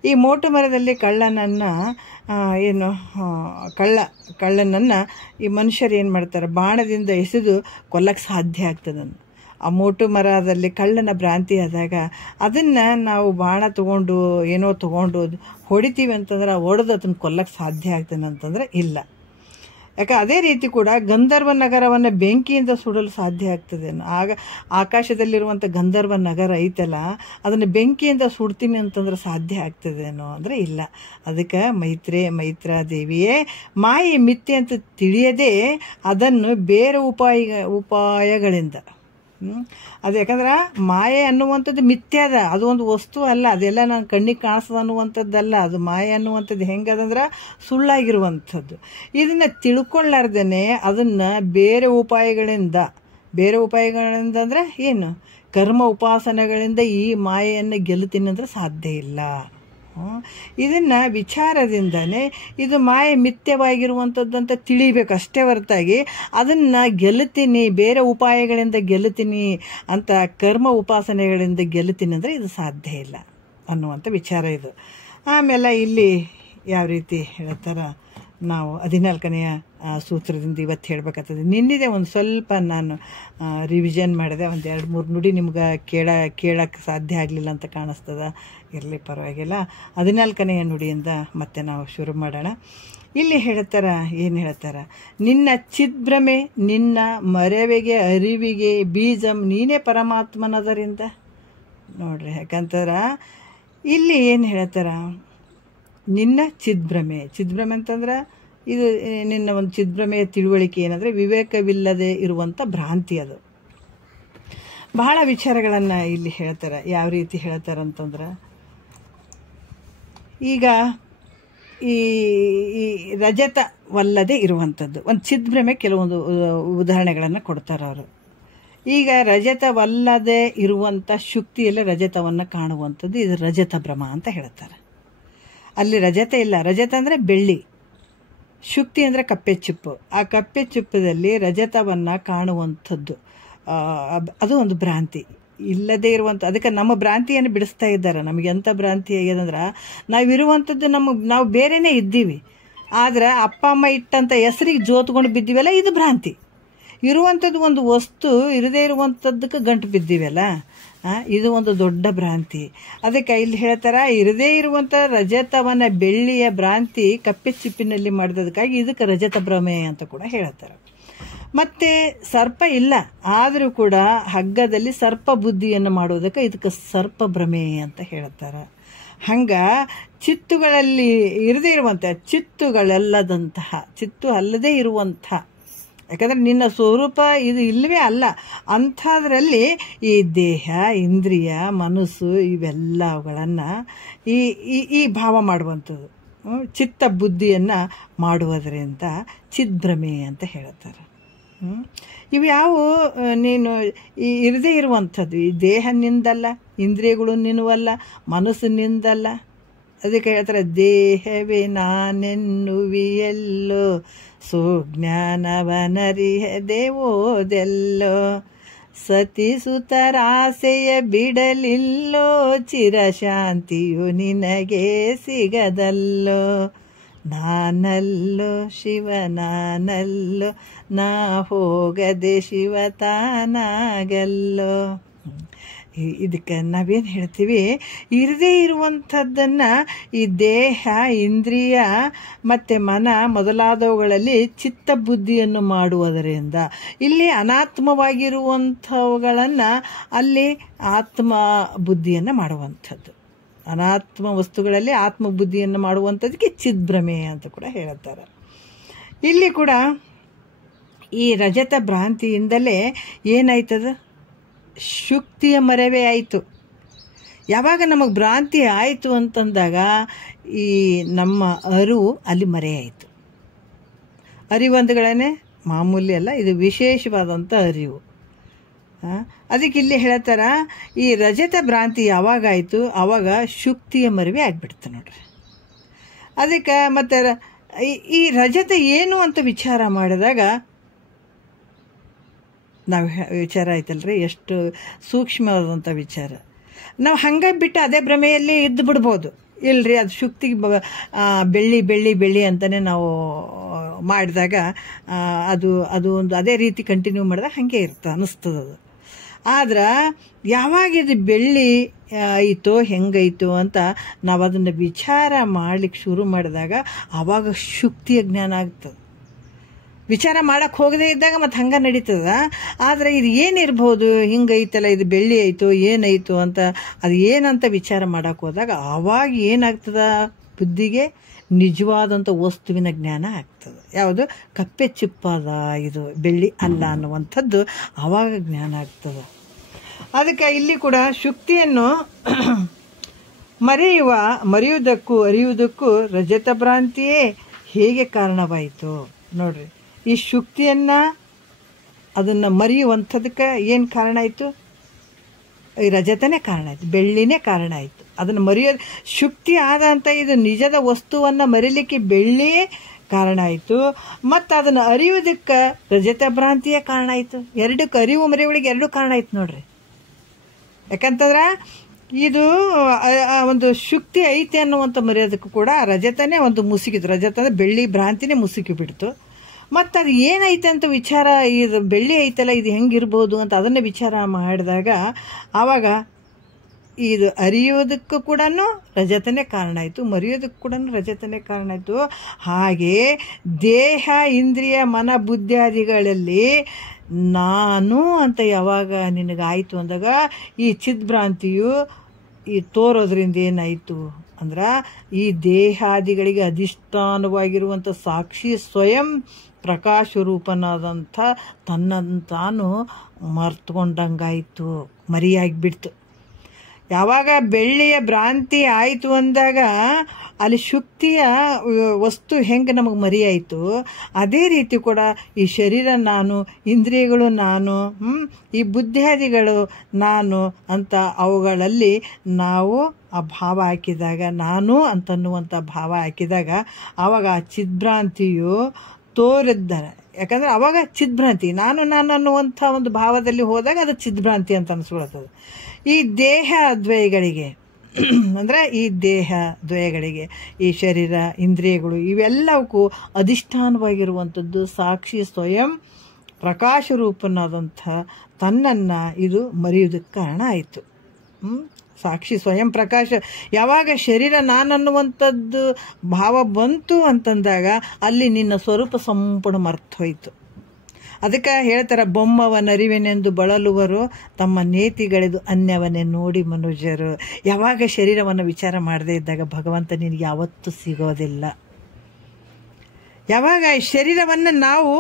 ಈ ಮೋಟು ಮರದಲ್ಲಿ ಕಳ್ಳನನ್ನು ಈ ಮನುಷ್ಯರು ಏನು ಮಾಡ್ತಾರೆ, ಬಾಣದಿಂದ ಎಸೆದು ಕೊಲ್ಲಕ್ಕೆ ಸಾಧ್ಯ ಆಗ್ತದೆ. ಆ ಮೋಟು ಮರದಲ್ಲಿ ಕಳ್ಳನ ಭ್ರಾಂತಿ ಆದಾಗ ಅದನ್ನು ನಾವು ಬಾಣ ತೊಗೊಂಡು ಏನೋ ತೊಗೊಂಡು ಹೊಡಿತೀವಿ ಅಂತಂದ್ರೆ ಹೊಡೆದು ಅದನ್ನು ಕೊಲ್ಲಕ್ಕೆ ಸಾಧ್ಯ ಆಗ್ತಾನೆ ಅಂತಂದ್ರೆ ಇಲ್ಲ. ಯಾಕೆ ಅದೇ ರೀತಿ ಕೂಡ ಗಂಧರ್ವ ನಗರವನ್ನು ಬೆಂಕಿಯಿಂದ ಸುಡಲು ಸಾಧ್ಯ ಆಗ್ತದೆ. ಆಗ ಆಕಾಶದಲ್ಲಿರುವಂಥ ಗಂಧರ್ವ ನಗರ ಐತಲ್ಲ, ಅದನ್ನು ಬೆಂಕಿಯಿಂದ ಸುಡ್ತೀನಿ ಅಂತಂದ್ರೆ ಸಾಧ್ಯ ಆಗ್ತದೇನೋ ಅಂದರೆ ಇಲ್ಲ. ಅದಕ್ಕೆ ಮೈತ್ರಾದೇವಿಯೇ ಮಾಯೆ ಮಿಥ್ಯೆ ಅಂತ ತಿಳಿಯದೆ ಅದನ್ನು ಬೇರೆ ಉಪಾಯಗಳಿಂದ ಅದು, ಯಾಕಂದ್ರೆ ಮಾಯೆ ಅನ್ನುವಂಥದ್ದು ಮಿಥ್ಯಾದ, ಅದು ಒಂದು ವಸ್ತು ಅಲ್ಲ, ಅದೆಲ್ಲ ನಾನು ಕಣ್ಣಿಗೆ ಕಾಣಿಸ್ತದೆ ಅನ್ನುವಂಥದ್ದಲ್ಲ. ಅದು ಮಾಯೆ ಅನ್ನುವಂಥದ್ದು ಹೆಂಗದಂದ್ರೆ ಸುಳ್ಳಾಗಿರುವಂಥದ್ದು. ಇದನ್ನು ತಿಳ್ಕೊಳ್ಳಾರ್ದೇ ಅದನ್ನು ಬೇರೆ ಉಪಾಯಗಳಿಂದ ಅಂದರೆ ಏನು, ಕರ್ಮ ಉಪಾಸನೆಗಳಿಂದ ಈ ಮಾಯೆಯನ್ನು ಗೆಲ್ಲುತ್ತೀನಿ ಅಂದರೆ ಸಾಧ್ಯ ಇಲ್ಲ. ಇದನ್ನು ವಿಚಾರದಿಂದನೇ ಇದು ಮಾಯೆ ಮಿಥ್ಯವಾಗಿರುವಂಥದ್ದಂತ ತಿಳಿಬೇಕು ಅಷ್ಟೇ ಹೊರತಾಗಿ ಅದನ್ನು ಗೆಲ್ಲುತ್ತೀನಿ, ಬೇರೆ ಉಪಾಯಗಳಿಂದ ಗೆಲ್ಲುತ್ತೀನಿ ಅಂತ ಕರ್ಮ ಉಪಾಸನೆಗಳಿಂದ ಗೆಲ್ಲುತ್ತೀನಿ ಅಂದರೆ ಇದು ಸಾಧ್ಯ ಇಲ್ಲ ಅನ್ನುವಂಥ ವಿಚಾರ ಇದು. ಆಮೇಲೆ ಇಲ್ಲಿ ಯಾವ ರೀತಿ ಹೇಳ್ತಾರೆ, ನಾವು 14ನೆಯ ಸೂತ್ರದಿಂದ ಇವತ್ತು ಹೇಳಬೇಕಾಗ್ತದೆ. ನಿನ್ನಿದೆ ಒಂದು ಸ್ವಲ್ಪ ನಾನು ರಿವಿಷನ್ ಮಾಡಿದೆ, ಒಂದು 2-3 ನುಡಿ ನಿಮ್ಗೆ ಕೇಳಕ್ಕೆ ಸಾಧ್ಯ ಆಗಲಿಲ್ಲ ಅಂತ ಕಾಣಿಸ್ತದೆ. ಇರಲಿ, ಪರವಾಗಿಲ್ಲ. 14ನೆಯ ನುಡಿಯಿಂದ ಮತ್ತೆ ನಾವು ಶುರು ಮಾಡೋಣ. ಇಲ್ಲಿ ಏನು ಹೇಳ್ತಾರ, ನಿನ್ನ ಚಿದ್ಭ್ರಮೆ ನಿನ್ನ ಮರೆವೆಗೆ ಅರಿವಿಗೆ ಬೀಜಂ ನೀನೇ ಪರಮಾತ್ಮನದರಿಂದ. ನೋಡ್ರಿ, ಯಾಕಂತಾರ ಇಲ್ಲಿ ಏನು ಹೇಳ್ತಾರ, ನಿನ್ನ ಚಿದ್ಭ್ರಮೆ ಅಂತಂದ್ರೆ ಇದು ನಿನ್ನ ಒಂದು ಚಿದ್ಭ್ರಮೆಯ ತಿಳುವಳಿಕೆ ಏನಂದರೆ ವಿವೇಕವಿಲ್ಲದೆ ಇರುವಂಥ ಭ್ರಾಂತಿ. ಅದು ಬಹಳ ವಿಚಾರಗಳನ್ನು ಇಲ್ಲಿ ಹೇಳ್ತಾರೆ. ಯಾವ ರೀತಿ ಹೇಳ್ತಾರಂತಂದ್ರೆ, ಈಗ ಈ ರಜತವಲ್ಲದೆ ಇರುವಂಥದ್ದು ಒಂದು ಚಿದ್ಭ್ರಮೆ, ಕೆಲವೊಂದು ಉದಾಹರಣೆಗಳನ್ನು ಕೊಡ್ತಾರೆ ಅವರು. ಈಗ ರಜತವಲ್ಲದೆ ಇರುವಂಥ ಶುಕ್ತಿಯಲ್ಲಿ ರಜತವನ್ನು ಕಾಣುವಂಥದ್ದು, ಇದು ರಜತ ಭ್ರಮ ಅಂತ ಹೇಳ್ತಾರೆ. ಅಲ್ಲಿ ರಜತ ಇಲ್ಲ, ರಜತ ಅಂದರೆ ಬೆಳ್ಳಿ, ಶುಕ್ತಿ ಅಂದರೆ ಕಪ್ಪೆ ಚಿಪ್ಪು. ಆ ಕಪ್ಪೆ ಚಿಪ್ಪದಲ್ಲಿ ರಜತವನ್ನು ಕಾಣುವಂಥದ್ದು ಅದು ಒಂದು ಭ್ರಾಂತಿ ಇಲ್ಲದೇ ಇರುವಂಥ. ಅದಕ್ಕೆ ನಮ್ಮ ಭ್ರಾಂತಿಯನ್ನು ಬಿಡಿಸ್ತಾ ಇದ್ದಾರೆ. ನಮಗೆ ಎಂಥ ಭ್ರಾಂತಿ ಆಗ್ಯದಂದ್ರೆ, ನಾವಿರುವಂಥದ್ದು ನಾವು ಬೇರೆನೇ ಇದ್ದೀವಿ, ಆದರೆ ಅಪ್ಪ ಅಮ್ಮ ಇಟ್ಟಂಥ ಹೆಸರಿಗೆ ಜೋತ್ಕೊಂಡು ಬಿದ್ದೀವಲ್ಲ, ಇದು ಭ್ರಾಂತಿ. ಇರುವಂಥದ್ದು ಒಂದು ವಸ್ತು ಇರದೇ ಇರುವಂಥದ್ದಕ್ಕೆ ಗಂಟು ಬಿದ್ದೀವಲ್ಲ, ಇದು ಒಂದು ದೊಡ್ಡ ಭ್ರಾಂತಿ. ಅದಕ್ಕೆ ಇಲ್ಲಿ ಹೇಳ್ತಾರ, ಇರದೇ ಇರುವಂಥ ರಜತವನ್ನ ಬೆಳ್ಳಿಯ ಭ್ರಾಂತಿ ಕಪ್ಪೆ ಚಿಪ್ಪಿನಲ್ಲಿ ಮಾಡಿದಕ್ಕಾಗಿ ಇದಕ್ಕೆ ರಜತ ಭ್ರಮೆ ಅಂತ ಕೂಡ ಹೇಳ್ತಾರೆ. ಮತ್ತೆ ಸರ್ಪ ಇಲ್ಲ, ಆದರೂ ಕೂಡ ಹಗ್ಗದಲ್ಲಿ ಸರ್ಪ ಬುದ್ಧಿಯನ್ನು ಮಾಡೋದಕ್ಕೆ ಇದಕ್ಕೆ ಸರ್ಪ ಭ್ರಮೆ ಅಂತ ಹೇಳ್ತಾರೆ. ಹಂಗ ಚಿತ್ತುಗಳಲ್ಲಿ ಇರದೇ ಇರುವಂಥ, ಚಿತ್ತುಗಳಲ್ಲದಂತಹ, ಚಿತ್ತು ಅಲ್ಲದೇ ಇರುವಂಥ ಯಾಕಂದರೆ ನಿನ್ನ ಸ್ವರೂಪ ಇದು ಇಲ್ಲವೇ ಅಲ್ಲ. ಅಂಥದ್ರಲ್ಲಿ ಈ ದೇಹ, ಇಂದ್ರಿಯ, ಮನಸ್ಸು ಇವೆಲ್ಲವುಗಳನ್ನು ಈ ಈ ಭಾವ ಮಾಡುವಂಥದ್ದು, ಚಿತ್ತ ಬುದ್ಧಿಯನ್ನು ಮಾಡುವುದರಿಂದ ಚಿದ್ಭ್ರಮೆ ಅಂತ ಹೇಳ್ತಾರೆ. ಇವು ಯಾವುವು ನೀನು ಇರದೇ ಇರುವಂಥದ್ದು. ಈ ದೇಹ ನಿಂದಲ್ಲ, ಇಂದ್ರಿಯಗಳು ನಿನ್ನವಲ್ಲ, ಮನಸ್ಸು ನಿಂದಲ್ಲ. ಅದಕ್ಕೆ ಹೇಳ್ತಾರೆ, ದೇಹವೇ ನಾನೆನ್ನುವಿಯಲ್ಲೋ ಸುಜ್ಞಾನವನರಿಹದೆವೋದೆಲ್ಲೋ ಸತಿಸುತರಾಸೆಯ ಬಿಡಲಿಲ್ಲೋ ಚಿರಶಾಂತಿಯು ನಿನಗೆ ಸಿಗದಲ್ಲೋ ನಾನಲ್ಲೋ ಶಿವ ನಾನಲ್ಲೋ ನಾ ಹೋಗದೆ ಶಿವ ತಾನಾಗಲ್ಲೋ. ಇದಕ್ಕೆ ನಾವೇನು ಹೇಳ್ತೀವಿ, ಇರದೇ ಇರುವಂಥದ್ದನ್ನು ಈ ದೇಹ, ಇಂದ್ರಿಯ ಮತ್ತು ಮನ ಮೊದಲಾದವುಗಳಲ್ಲಿ ಚಿತ್ತ ಬುದ್ಧಿಯನ್ನು ಮಾಡುವುದರಿಂದ ಇಲ್ಲಿ ಅನಾತ್ಮವಾಗಿರುವಂಥವುಗಳನ್ನು ಅಲ್ಲಿ ಆತ್ಮ ಬುದ್ಧಿಯನ್ನು ಮಾಡುವಂಥದ್ದು. ಅನಾತ್ಮ ವಸ್ತುಗಳಲ್ಲಿ ಆತ್ಮ ಬುದ್ಧಿಯನ್ನು ಮಾಡುವಂಥದ್ದಕ್ಕೆ ಚಿದ್ಭ್ರಮೆ ಅಂತ ಕೂಡ ಹೇಳ್ತಾರೆ. ಇಲ್ಲಿ ಕೂಡ ಈ ರಜತ ಭ್ರಾಂತಿಯಿಂದಲೇ ಏನಾಯ್ತದ, ಶುಕ್ತಿಯ ಮರವೇ ಆಯಿತು. ಯಾವಾಗ ನಮಗೆ ಭ್ರಾಂತಿ ಆಯಿತು ಅಂತಂದಾಗ ಈ ನಮ್ಮ ಅರಿವು ಅಲ್ಲಿ ಮರೆಯಾಯಿತು. ಅರಿವಂದುಗಳೇ ಮಾಮೂಲಿ ಅಲ್ಲ, ಇದು ವಿಶೇಷವಾದಂಥ ಅರಿವು. ಅದಕ್ಕೆ ಇಲ್ಲಿ ಹೇಳ್ತಾರ, ಈ ರಜತ ಭ್ರಾಂತಿ ಯಾವಾಗಾಯಿತು ಆವಾಗ ಶುಕ್ತಿಯ ಮರವೇ ಆಗಿಬಿಡ್ತು ನೋಡ್ರಿ. ಅದಕ್ಕೆ ಮತ್ತು ಈ ರಜತ ಏನು ಅಂತ ವಿಚಾರ ಮಾಡಿದಾಗ ನಾವು ವಿಚಾರ ಆಯ್ತಲ್ರಿ, ಎಷ್ಟು ಸೂಕ್ಷ್ಮವಾದಂಥ ವಿಚಾರ. ನಾವು ಹಂಗೆ ಬಿಟ್ಟು ಅದೇ ಭ್ರಮೆಯಲ್ಲಿ ಇದ್ದು ಬಿಡ್ಬೋದು. ಇಲ್ಲರಿ, ಅದು ಶುಕ್ತಿಗೆ ಬೆಳ್ಳಿ ಬೆಳ್ಳಿ ಬೆಳ್ಳಿ ಅಂತಲೇ ನಾವು ಮಾಡಿದಾಗ ಅದು ಒಂದು ಅದೇ ರೀತಿ ಕಂಟಿನ್ಯೂ ಮಾಡಿದಾಗ ಹಾಗೆ ಇರ್ತದೆ ಅನ್ನಿಸ್ತದೆ ಅದು. ಆದ್ರೆ ಯಾವಾಗ ಇದು ಬೆಳ್ಳಿ ಆಯಿತೋ ಹೆಂಗಾಯಿತು ಅಂತ ನಾವು ಅದನ್ನು ವಿಚಾರ ಮಾಡಲಿಕ್ಕೆ ಶುರು ಮಾಡಿದಾಗ ಆವಾಗ ಶುಕ್ತಿಯ ಜ್ಞಾನ ಆಗ್ತದೆ. ವಿಚಾರ ಮಾಡೋಕ್ಕೆ ಹೋಗದೇ ಇದ್ದಾಗ ಮತ್ತು ಹಂಗೆ ನಡೀತದ. ಆದರೆ ಇದು ಏನಿರ್ಬೋದು, ಹಿಂಗೈತಲ್ಲ, ಇದು ಬೆಳ್ಳಿ ಆಯಿತು ಏನಾಯಿತು ಅಂತ ಅದು ಏನಂತ ವಿಚಾರ ಮಾಡೋಕ್ಕೆ ಹೋದಾಗ ಆವಾಗ ಏನಾಗ್ತದ, ಬುದ್ಧಿಗೆ ನಿಜವಾದಂಥ ವಸ್ತುವಿನ ಜ್ಞಾನ ಆಗ್ತದೆ. ಯಾವುದು, ಕಪ್ಪೆ ಚಿಪ್ಪಾದ, ಇದು ಬೆಳ್ಳಿ ಅಲ್ಲ ಅನ್ನುವಂಥದ್ದು ಆವಾಗ ಜ್ಞಾನ ಆಗ್ತದೆ. ಅದಕ್ಕೆ ಇಲ್ಲಿ ಕೂಡ ಶುಕ್ತಿಯನ್ನು ಮರೆಯುವುದಕ್ಕೂ ಅರಿಯುವುದಕ್ಕೂ ರಜತ ಭ್ರಾಂತಿಯೇ ಹೇಗೆ ಕಾರಣವಾಯಿತು ನೋಡ್ರಿ. ಈ ಶುಕ್ತಿಯನ್ನು ಅದನ್ನು ಮರೆಯುವಂಥದಕ್ಕೆ ಏನು ಕಾರಣ ಆಯಿತು, ಈ ರಜತನೇ ಕಾರಣ ಆಯಿತು, ಬೆಳ್ಳಿನೇ ಕಾರಣ ಆಯಿತು. ಅದನ್ನು ಮರೆಯೋದು ಶುಕ್ತಿ ಆದ ಅಂತ ಇದು ನಿಜದ ವಸ್ತುವನ್ನು ಮರಿಲಿಕ್ಕೆ ಬೆಳ್ಳಿಯೇ ಕಾರಣ ಆಯಿತು. ಮತ್ತು ಅದನ್ನು ಅರಿಯೋದಕ್ಕೆ ರಜತ ಭ್ರಾಂತಿಯೇ ಕಾರಣ ಆಯಿತು. ಎರಡಕ್ಕೆ ಅರಿವು ಮರೆಯುವಳಿಗೆ ಎರಡೂ ಕಾರಣ ಆಯ್ತು ನೋಡ್ರಿ. ಯಾಕಂತಂದ್ರೆ ಇದು ಒಂದು ಶುಕ್ತಿ ಐತೆ ಅನ್ನುವಂಥ ಮರೆಯೋದಕ್ಕೂ ಕೂಡ ರಜತನೇ ಒಂದು ಮುಸುಕಿತು. ರಜತ ಅಂದರೆ ಬೆಳ್ಳಿ ಭ್ರಾಂತಿನೇ ಮುಸುಕಿ ಬಿಡ್ತು. ಮತ್ತು ಅದು ಏನೈತೆ ಅಂತ ವಿಚಾರ, ಇದು ಬೆಳ್ಳಿ ಐತಲ್ಲ ಇದು ಹೆಂಗಿರ್ಬೋದು ಅಂತ ಅದನ್ನು ವಿಚಾರ ಮಾಡಿದಾಗ ಆವಾಗ ಇದು ಅರಿಯೋದಕ್ಕೂ ಕೂಡ ರಜತನೇ ಕಾರಣ ಆಯಿತು, ಮರೆಯೋದಕ್ಕೂ ಕೂಡ ರಜತನೇ ಕಾರಣ ಆಯಿತು. ಹಾಗೆ ದೇಹ, ಇಂದ್ರಿಯ, ಮನ, ಬುದ್ಧಿಯಾದಿಗಳಲ್ಲಿ ನಾನು ಅಂತ ಯಾವಾಗ ನಿನಗಾಯಿತು ಅಂದಾಗ ಈ ಚಿದ್ಭ್ರಾಂತಿಯು ಈ ತೋರೋದ್ರಿಂದ ಏನಾಯಿತು ಅಂದ್ರೆ ಈ ದೇಹಾದಿಗಳಿಗೆ ಅಧಿಷ್ಠಾನವಾಗಿರುವಂಥ ಸಾಕ್ಷಿ ಸ್ವಯಂ ಪ್ರಕಾಶ ರೂಪನಾದಂಥ ತನ್ನನ್ನು ತಾನು ಮರ್ತುಕೊಂಡಂಗಾಯಿತು, ಮರಿಯಾಗಿಬಿಡ್ತು. ಯಾವಾಗ ಬೆಳ್ಳಿಯ ಭ್ರಾಂತಿ ಆಯಿತು ಅಂದಾಗ ಅಲ್ಲಿ ಶುಕ್ತಿಯ ವಸ್ತು ಹೆಂಗೆ ನಮಗೆ ಮರಿಯಾಯಿತು, ಅದೇ ರೀತಿ ಕೂಡ ಈ ಶರೀರ ನಾನು, ಇಂದ್ರಿಯಗಳು ನಾನು, ಈ ಬುದ್ಧಿಯಾದಿಗಳು ನಾನು ಅಂತ ಅವುಗಳಲ್ಲಿ ನಾವು ಆ ಭಾವ ಹಾಕಿದಾಗ, ನಾನು ಅಂತನ್ನುವಂಥ ಭಾವ ಹಾಕಿದಾಗ ಆವಾಗ ಆ ಚಿದ್ಭ್ರಾಂತಿಯು ತೋರಿದ್ದಾರೆ. ಯಾಕಂದರೆ ಆವಾಗ ಚಿದ್ಭ್ರಾಂತಿ ನಾನು ಅನ್ನುವಂಥ ಒಂದು ಭಾವದಲ್ಲಿ ಹೋದಾಗ ಅದು ಚಿದ್ಭ್ರಾಂತಿ ಅಂತ ಅನಿಸ್ಕೊಳ್ತದೆ. ಈ ದೇಹ ದ್ವಯಗಳಿಗೆ ಅಂದರೆ ಈ ದೇಹ ದ್ವಯಗಳಿಗೆ ಈ ಶರೀರ, ಇಂದ್ರಿಯಗಳು ಇವೆಲ್ಲವಕ್ಕೂ ಅಧಿಷ್ಠಾನವಾಗಿರುವಂಥದ್ದು ಸಾಕ್ಷಿ ಸ್ವಯಂ ಪ್ರಕಾಶ ರೂಪನಾದಂಥ ತನ್ನನ್ನು ಇದು ಮರೆಯೋದಕ್ಕೆ ಕಾರಣ ಆಯಿತು. ಸಾಕ್ಷಿ ಸ್ವಯಂ ಪ್ರಕಾಶ ಯಾವಾಗ ಶರೀರ ನಾನನ್ನುವಂಥದ್ದು ಭಾವ ಬಂತು ಅಂತಂದಾಗ ಅಲ್ಲಿ ನಿನ್ನ ಸ್ವರೂಪ ಸಂಪೂರ್ಣ ಮರ್ತು ಹೋಯಿತು. ಅದಕ್ಕೆ ಹೇಳ್ತಾರೆ, ಬೊಮ್ಮವನರಿವೆನೆಂದು ಬಳಲುವರು ತಮ್ಮ ನೇತಿಗಳೆದು ಅನ್ಯವನ್ನೇ ನೋಡಿ ಮನುಜರು. ಯಾವಾಗ ಶರೀರವನ್ನು ವಿಚಾರ ಮಾಡದೇ ಇದ್ದಾಗ ಭಗವಂತ ನಿನಗೆ ಯಾವತ್ತೂ ಸಿಗೋದಿಲ್ಲ. ಯಾವಾಗ ಈ ಶರೀರವನ್ನು ನಾವು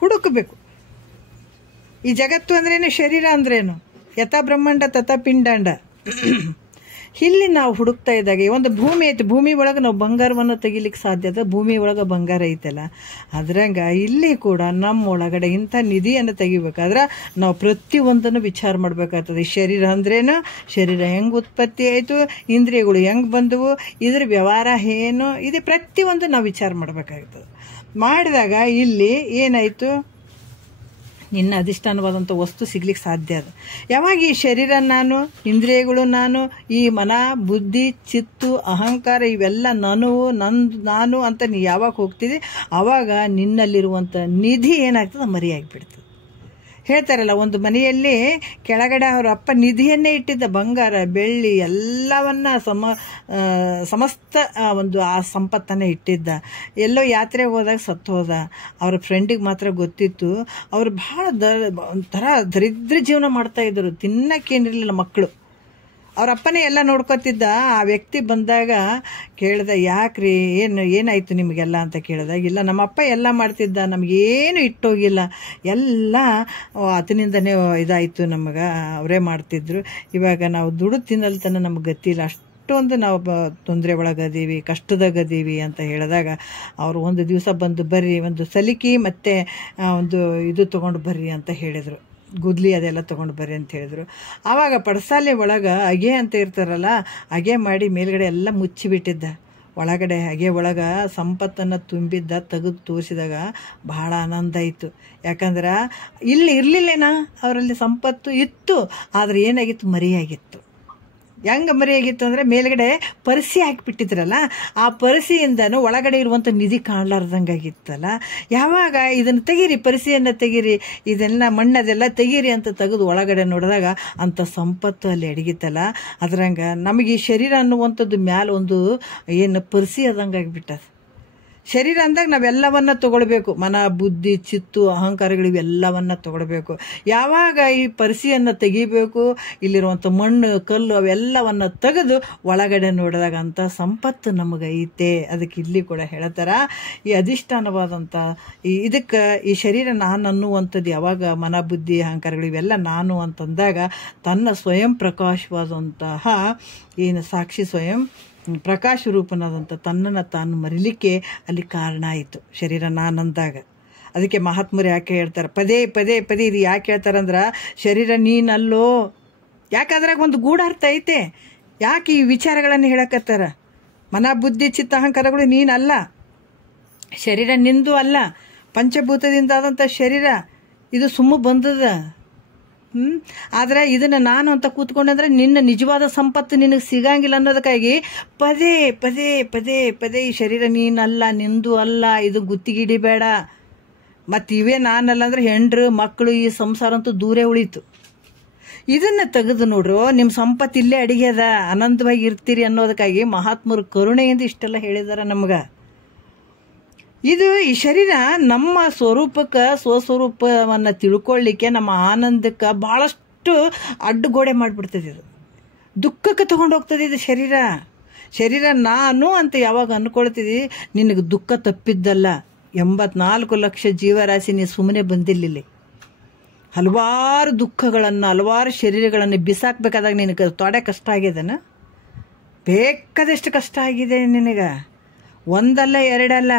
ಹುಡುಕಬೇಕು. ಈ ಜಗತ್ತು ಅಂದ್ರೇನು, ಶರೀರ ಅಂದ್ರೇನು, ಯಥಾ ಬ್ರಹ್ಮಾಂಡ ತಥಾ ಪಿಂಡಾಂಡ. ಇಲ್ಲಿ ನಾವು ಹುಡುಕ್ತಾ ಇದ್ದಾಗ ಒಂದು ಭೂಮಿ ಐತೆ, ಭೂಮಿ ಒಳಗೆ ನಾವು ಬಂಗಾರವನ್ನು ತೆಗಿಲಿಕ್ಕೆ ಸಾಧ್ಯತೆ, ಭೂಮಿ ಒಳಗೆ ಬಂಗಾರ ಐತಲ್ಲ. ಅದ್ರಂಗ ಇಲ್ಲಿ ಕೂಡ ನಮ್ಮ ಒಳಗಡೆ ಇಂಥ ನಿಧಿಯನ್ನು ತೆಗಿಬೇಕಾದ್ರೆ ನಾವು ಪ್ರತಿಯೊಂದನ್ನು ವಿಚಾರ ಮಾಡಬೇಕಾಗ್ತದೆ. ಈ ಶರೀರ ಅಂದ್ರೇನು, ಶರೀರ ಹೆಂಗೆ ಉತ್ಪತ್ತಿ ಆಯಿತು, ಇಂದ್ರಿಯಗಳು ಹೆಂಗೆ ಬಂದವು, ಇದ್ರ ವ್ಯವಹಾರ ಏನು, ಇದು ಪ್ರತಿಯೊಂದು ನಾವು ವಿಚಾರ ಮಾಡಬೇಕಾಗ್ತದೆ. ಮಾಡಿದಾಗ ಇಲ್ಲಿ ಏನಾಯಿತು, ನಿನ್ನ ಅಧಿಷ್ಠಾನವಾದಂಥ ವಸ್ತು ಸಿಗ್ಲಿಕ್ಕೆ ಸಾಧ್ಯ ಅದು. ಯಾವಾಗ ಈ ಶರೀರ ನಾನು, ಇಂದ್ರಿಯಗಳು ನಾನು, ಈ ಮನ ಬುದ್ಧಿ ಚಿತ್ತು ಅಹಂಕಾರ ಇವೆಲ್ಲ ನಾನು ಅಂತ ನೀ ಯಾವಾಗ ಹೋಗ್ತಿದ್ದಿ, ಆವಾಗ ನಿನ್ನಲ್ಲಿರುವಂಥ ನಿಧಿ ಏನಾಗ್ತದೆ, ಮರೆಯಾಗಿಬಿಡ್ತದೆ. ಹೇಳ್ತಾರಲ್ಲ, ಒಂದು ಮನೆಯಲ್ಲಿ ಕೆಳಗಡೆ ಅವ್ರ ಅಪ್ಪ ನಿಧಿಯನ್ನೇ ಇಟ್ಟಿದ್ದ, ಬಂಗಾರ ಬೆಳ್ಳಿ ಎಲ್ಲವನ್ನ ಸಮಸ್ತ ಒಂದು ಆ ಸಂಪತ್ತನ್ನು ಇಟ್ಟಿದ್ದ. ಎಲ್ಲೋ ಯಾತ್ರೆಗೆ ಹೋದಾಗ ಸತ್ತು ಹೋದ. ಅವ್ರ ಫ್ರೆಂಡಿಗೆ ಮಾತ್ರ ಗೊತ್ತಿತ್ತು. ಅವ್ರು ಭಾಳ ಒಂಥರ ದರಿದ್ರ ಜೀವನ ಮಾಡ್ತಾ ಇದ್ರು, ತಿನ್ನಕ್ಕೇನಿರಲಿಲ್ಲ ಮಕ್ಕಳು. ಅವ್ರ ಅಪ್ಪನೇ ಎಲ್ಲ ನೋಡ್ಕೊತಿದ್ದ. ಆ ವ್ಯಕ್ತಿ ಬಂದಾಗ ಕೇಳ್ದ, ಯಾಕ್ರಿ ಏನಾಯ್ತು ನಿಮಗೆಲ್ಲ ಅಂತ ಕೇಳಿದಾಗ, ಇಲ್ಲ ನಮ್ಮಪ್ಪ ಎಲ್ಲ ಮಾಡ್ತಿದ್ದ, ನಮಗೇನು ಇಟ್ಟೋಗಿಲ್ಲ, ಎಲ್ಲ ಆತನಿಂದನೇ ಇದಾಯಿತು, ನಮಗೆ ಅವರೇ ಮಾಡ್ತಿದ್ರು. ಇವಾಗ ನಾವು ದುಡ್ಡು ತಿನ್ನಲ್ತನ ನಮ್ಗೆ ಗೊತ್ತಿಲ್ಲ, ಅಷ್ಟೊಂದು ನಾವು ತೊಂದರೆ ಒಳಗದೀವಿ, ಕಷ್ಟದಾಗದೀವಿ ಅಂತ ಹೇಳಿದಾಗ ಅವರು ಒಂದು ದಿವಸ ಬಂದು ಬರ್ರಿ, ಒಂದು ಸಲಿಕೆ ಮತ್ತು ಒಂದು ಇದು ತೊಗೊಂಡು ಬರ್ರಿ ಅಂತ ಹೇಳಿದರು. ಗುದ್ಲಿ ಅದೆಲ್ಲ ತೊಗೊಂಡು ಬರ್ರಿ ಅಂತ ಹೇಳಿದ್ರು. ಆವಾಗ ಪಡಸಾಲೆ ಒಳಗೆ ಅಗೆ ಅಂತ ಇರ್ತಾರಲ್ಲ, ಅಗೆ ಮಾಡಿ ಮೇಲ್ಗಡೆ ಎಲ್ಲ ಮುಚ್ಚಿಬಿಟ್ಟಿದ್ದ. ಒಳಗಡೆ ಅಗೆ ಒಳಗೆ ಸಂಪತ್ತನ್ನು ತುಂಬಿದ್ದ. ತೆಗೆದು ತೋರಿಸಿದಾಗ ಬಹಳ ಆನಂದ ಆಯಿತು. ಯಾಕಂದ್ರೆ ಇಲ್ಲಿ ಇರಲಿಲ್ಲೇನಾ, ಅವರಲ್ಲಿ ಸಂಪತ್ತು ಇತ್ತು, ಆದರೆ ಏನಾಗಿತ್ತು, ಮರೆಯಾಗಿತ್ತು. ಹೆಂಗೆ ಮರೆಯಾಗಿತ್ತು ಅಂದರೆ, ಮೇಲ್ಗಡೆ ಪರಿಸಿ ಹಾಕಿಬಿಟ್ಟಿದ್ರಲ್ಲ, ಆ ಪರಿಸಿಯಿಂದನೂ ಒಳಗಡೆ ಇರುವಂಥ ನಿಧಿ ಕಾಣಲಾರ್ದಂಗಾಗಿತ್ತಲ್ಲ. ಯಾವಾಗ ಇದನ್ನು ತೆಗೀರಿ, ಪರಿಸಿಯನ್ನು ತೆಗೀರಿ, ಇದೆಲ್ಲ ಮಣ್ಣದೆಲ್ಲ ತೆಗೀರಿ ಅಂತ ತೆಗೆದು ಒಳಗಡೆ ನೋಡಿದಾಗ ಅಂಥ ಸಂಪತ್ತು ಅಲ್ಲಿ ಅಡಗಿತ್ತಲ್ಲ. ಅದ್ರಂಗೆ ನಮಗೆ ಈ ಶರೀರ ಅನ್ನುವಂಥದ್ದು ಮ್ಯಾಲ ಒಂದು ಏನು ಪರಿಸಿ ಆದಂಗಾಗಿಬಿಟ್ಟದ. ಶರೀರ ಅಂದಾಗ ನಾವೆಲ್ಲವನ್ನ ತಗೊಳ್ಬೇಕು, ಮನ ಬುದ್ಧಿ ಚಿತ್ತು ಅಹಂಕಾರಗಳು ಇವೆಲ್ಲವನ್ನ ತಗೊಳ್ಬೇಕು. ಯಾವಾಗ ಈ ಪರಿಸಿಯನ್ನು ತೆಗಿಬೇಕು, ಇಲ್ಲಿರುವಂಥ ಮಣ್ಣು ಕಲ್ಲು ಅವೆಲ್ಲವನ್ನ ತೆಗೆದು ಒಳಗಡೆ ನೋಡಿದಾಗ ಅಂಥ ಸಂಪತ್ತು ನಮಗೈತೆ. ಅದಕ್ಕೆ ಇಲ್ಲಿ ಕೂಡ ಹೇಳ್ತಾರ, ಈ ಅಧಿಷ್ಠಾನವಾದಂಥ ಇದಕ್ಕೆ ಈ ಶರೀರ ನಾನು ಅನ್ನುವಂಥದ್ದು ಯಾವಾಗ ಮನ ಬುದ್ಧಿ ಅಹಂಕಾರಗಳು ಇವೆಲ್ಲ ನಾನು ಅಂತಂದಾಗ ತನ್ನ ಸ್ವಯಂ ಪ್ರಕಾಶವಾದಂತಹ ಏನು ಸಾಕ್ಷಿ ಸ್ವಯಂ ಪ್ರಕಾಶ ರೂಪನಾದಂಥ ತನ್ನನ್ನು ತಾನು ಮರಿಲಿಕ್ಕೆ ಅಲ್ಲಿ ಕಾರಣ ಆಯಿತು ಶರೀರ ನಾನಂದಾಗ. ಅದಕ್ಕೆ ಮಹಾತ್ಮರು ಯಾಕೆ ಹೇಳ್ತಾರೆ, ಪದೇ ಪದೇ ಪದೇ ಇದು ಯಾಕೆ ಹೇಳ್ತಾರಂದ್ರೆ, ಶರೀರ ನೀನಲ್ಲೋ. ಯಾಕಂದ್ರಾಗ ಒಂದು ಗೂಢಾರ್ಥ ಐತೆ. ಯಾಕೆ ಈ ವಿಚಾರಗಳನ್ನು ಹೇಳಕತ್ತಾರ, ಮನ ಬುದ್ಧಿ ಚಿತ್ತ ಅಹಂಕಾರಗಳು ನೀನಲ್ಲ, ಶರೀರ ನಿಂದು ಅಲ್ಲ, ಪಂಚಭೂತದಿಂದ ಆದಂಥ ಶರೀರ ಇದು ಸುಮ್ಮ ಬಂದದ. ಆದರೆ ಇದನ್ನು ನಾನು ಅಂತ ಕೂತ್ಕೊಂಡಂದ್ರೆ ನಿನ್ನ ನಿಜವಾದ ಸಂಪತ್ತು ನಿನಗೆ ಸಿಗಂಗಿಲ್ಲ ಅನ್ನೋದಕ್ಕಾಗಿ ಪದೇ ಪದೇ ಪದೇ ಪದೇ ಈ ಶರೀರ ನೀನಲ್ಲ, ನಿಂದು ಅಲ್ಲ, ಇದು ಗುತ್ತಿಗಿಡಿಬೇಡ. ಮತ್ತು ಇವೇ ನಾನಲ್ಲ ಅಂದರೆ ಹೆಂಡ್ರು ಮಕ್ಕಳು ಈ ಸಂಸಾರ ಅಂತೂ ದೂರೇ ಉಳೀತು. ಇದನ್ನು ತೆಗೆದು ನೋಡ್ರು, ನಿಮ್ಮ ಸಂಪತ್ತು ಇಲ್ಲೇ ಅಡಿಗೆದ, ಅನಂತವಾಗಿ ಇರ್ತೀರಿ ಅನ್ನೋದಕ್ಕಾಗಿ ಮಹಾತ್ಮರು ಕರುಣೆಯಿಂದ ಇಷ್ಟೆಲ್ಲ ಹೇಳಿದಾರೆ ನಮ್ಗೆ. ಇದು ಈ ಶರೀರ ನಮ್ಮ ಸ್ವರೂಪಕ್ಕೆ ಸ್ವಸ್ವರೂಪವನ್ನು ತಿಳ್ಕೊಳ್ಳಿಕ್ಕೆ, ನಮ್ಮ ಆನಂದಕ್ಕೆ ಭಾಳಷ್ಟು ಅಡ್ಡುಗೋಡೆ ಮಾಡಿಬಿಡ್ತದೆ. ಇದು ದುಃಖಕ್ಕೆ ತಗೊಂಡು ಹೋಗ್ತದೆ. ಇದು ಶರೀರ ನಾನು ಅಂತ ಯಾವಾಗ ಅಂದ್ಕೊಳ್ತಿದ್ದಿ, ನಿನಗೆ ದುಃಖ ತಪ್ಪಿದ್ದಲ್ಲ. 84 ಲಕ್ಷ ಜೀವರಾಶಿ ನೀ ಸುಮ್ಮನೆ ಬಂದಿಲ್ಲ. ಹಲವಾರು ದುಃಖಗಳನ್ನು ಹಲವಾರು ಶರೀರಗಳನ್ನು ಬಿಸಾಕ್ಬೇಕಾದಾಗ ನಿನಗೆ ತೊಡೆ ಕಷ್ಟ ಆಗಿದೆನ, ಬೇಕಾದಷ್ಟು ಕಷ್ಟ ಆಗಿದೆ ನಿನಗೆ. ಒಂದಲ್ಲ ಎರಡಲ್ಲ.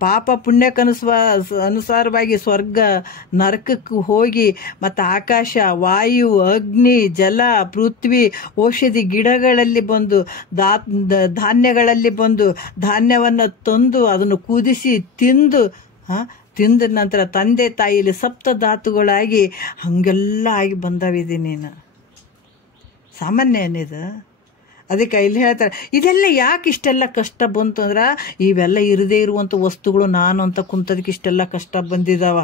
ಪಾಪ ಪುಣ್ಯಕ್ಕನುಸಾರವಾಗಿ ಸ್ವರ್ಗ ನರಕಕ್ಕೆ ಹೋಗಿ ಮತ್ತು ಆಕಾಶ ವಾಯು ಅಗ್ನಿ ಜಲ ಪೃಥ್ವಿ ಔಷಧಿ ಗಿಡಗಳಲ್ಲಿ ಬಂದು ಧಾನ್ಯಗಳಲ್ಲಿ ಬಂದು ಧಾನ್ಯವನ್ನು ತಂದು ಅದನ್ನು ಕುದಿಸಿ ತಿಂದ ನಂತರ ತಂದೆ ತಾಯಿಯಲ್ಲಿ ಸಪ್ತಧಾತುಗಳಾಗಿ ಹಾಗೆಲ್ಲ ಆಗಿ ಬಂದವಿದೆ ನೀನು. ಸಾಮಾನ್ಯ ಏನಿದು. ಅದಕ್ಕೆ ಇಲ್ಲಿ ಹೇಳ್ತಾರೆ, ಇದೆಲ್ಲ ಯಾಕೆ ಇಷ್ಟೆಲ್ಲ ಕಷ್ಟ ಬಂತು ಅಂದ್ರೆ, ಇವೆಲ್ಲ ಇರದೇ ಇರುವಂಥ ವಸ್ತುಗಳು ನಾನು ಅಂತ ಕುಂತದಕ್ಕೆ ಇಷ್ಟೆಲ್ಲ ಕಷ್ಟ ಬಂದಿದ್ದಾವ.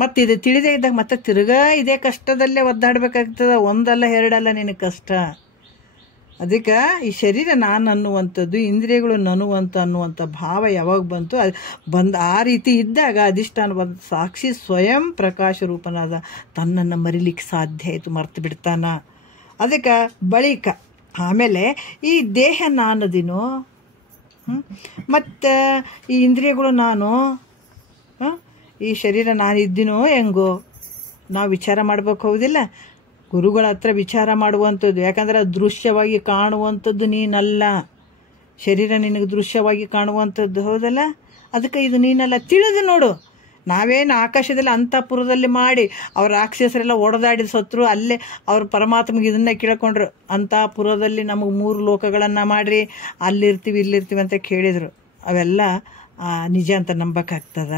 ಮತ್ತು ಇದು ತಿಳಿದೇ ಇದ್ದಾಗ ಮತ್ತೆ ತಿರ್ಗಾ ಇದೇ ಕಷ್ಟದಲ್ಲೇ ಒದ್ದಾಡಬೇಕಾಗ್ತದೆ. ಒಂದಲ್ಲ ಎರಡಲ್ಲ ನಿನಗೆ ಕಷ್ಟ. ಅದಕ್ಕೆ ಈ ಶರೀರ ನಾನು ಅನ್ನುವಂಥದ್ದು, ಇಂದ್ರಿಯಗಳು ಅನ್ನುವಂಥ ಭಾವ ಯಾವಾಗ ಬಂತು ಆ ರೀತಿ ಇದ್ದಾಗ ಅಧಿಷ್ಠಾನವಾದ ಸಾಕ್ಷಿ ಸ್ವಯಂ ಪ್ರಕಾಶ ರೂಪನಾದ ತನ್ನನ್ನು ಮರಿಲಿಕ್ಕೆ ಸಾಧ್ಯ ಆಯಿತು, ಮರ್ತು ಬಿಡ್ತಾನ. ಅದಕ್ಕೆ ಬಳಿಕ ಆಮೇಲೆ ಈ ದೇಹ ನಾನದಿನೋ ಮತ್ತು ಈ ಇಂದ್ರಿಯಗಳು ನಾನು, ಈ ಶರೀರ ನಾನು ಇದ್ದೀನೋ ಹೆಂಗೋ ನಾವು ವಿಚಾರ ಮಾಡ್ಬೇಕು, ಹೌದಿಲ್ಲ? ಗುರುಗಳ ಹತ್ರ ವಿಚಾರ ಮಾಡುವಂಥದ್ದು. ಯಾಕಂದ್ರೆ ಅದು ದೃಶ್ಯವಾಗಿ ಕಾಣುವಂಥದ್ದು ನೀನಲ್ಲ. ಶರೀರ ನಿನಗೆ ದೃಶ್ಯವಾಗಿ ಕಾಣುವಂಥದ್ದು, ಹೌದಲ್ಲ? ಅದಕ್ಕೆ ಇದು ನೀನಲ್ಲ, ತಿಳಿದು ನೋಡು. ನಾವೇನು ಆಕಾಶದಲ್ಲಿ ಅಂತಃಪುರದಲ್ಲಿ ಮಾಡಿ ಅವ್ರ ರಾಕ್ಷಸರೆಲ್ಲ ಒಡೆದಾಡಿದ ಸತ್ರು, ಅಲ್ಲೇ ಅವ್ರ ಪರಮಾತ್ಮಗೆ ಇದನ್ನ ಕೇಳ್ಕೊಂಡ್ರು, ಅಂತಃಪುರದಲ್ಲಿ ನಮಗೆ 3 ಲೋಕಗಳನ್ನು ಮಾಡ್ರಿ, ಅಲ್ಲಿರ್ತೀವಿ ಇಲ್ಲಿರ್ತೀವಿ ಅಂತ ಕೇಳಿದರು. ಅವೆಲ್ಲ ನಿಜ ಅಂತ ನಂಬಕ್ಕಾಗ್ತದ?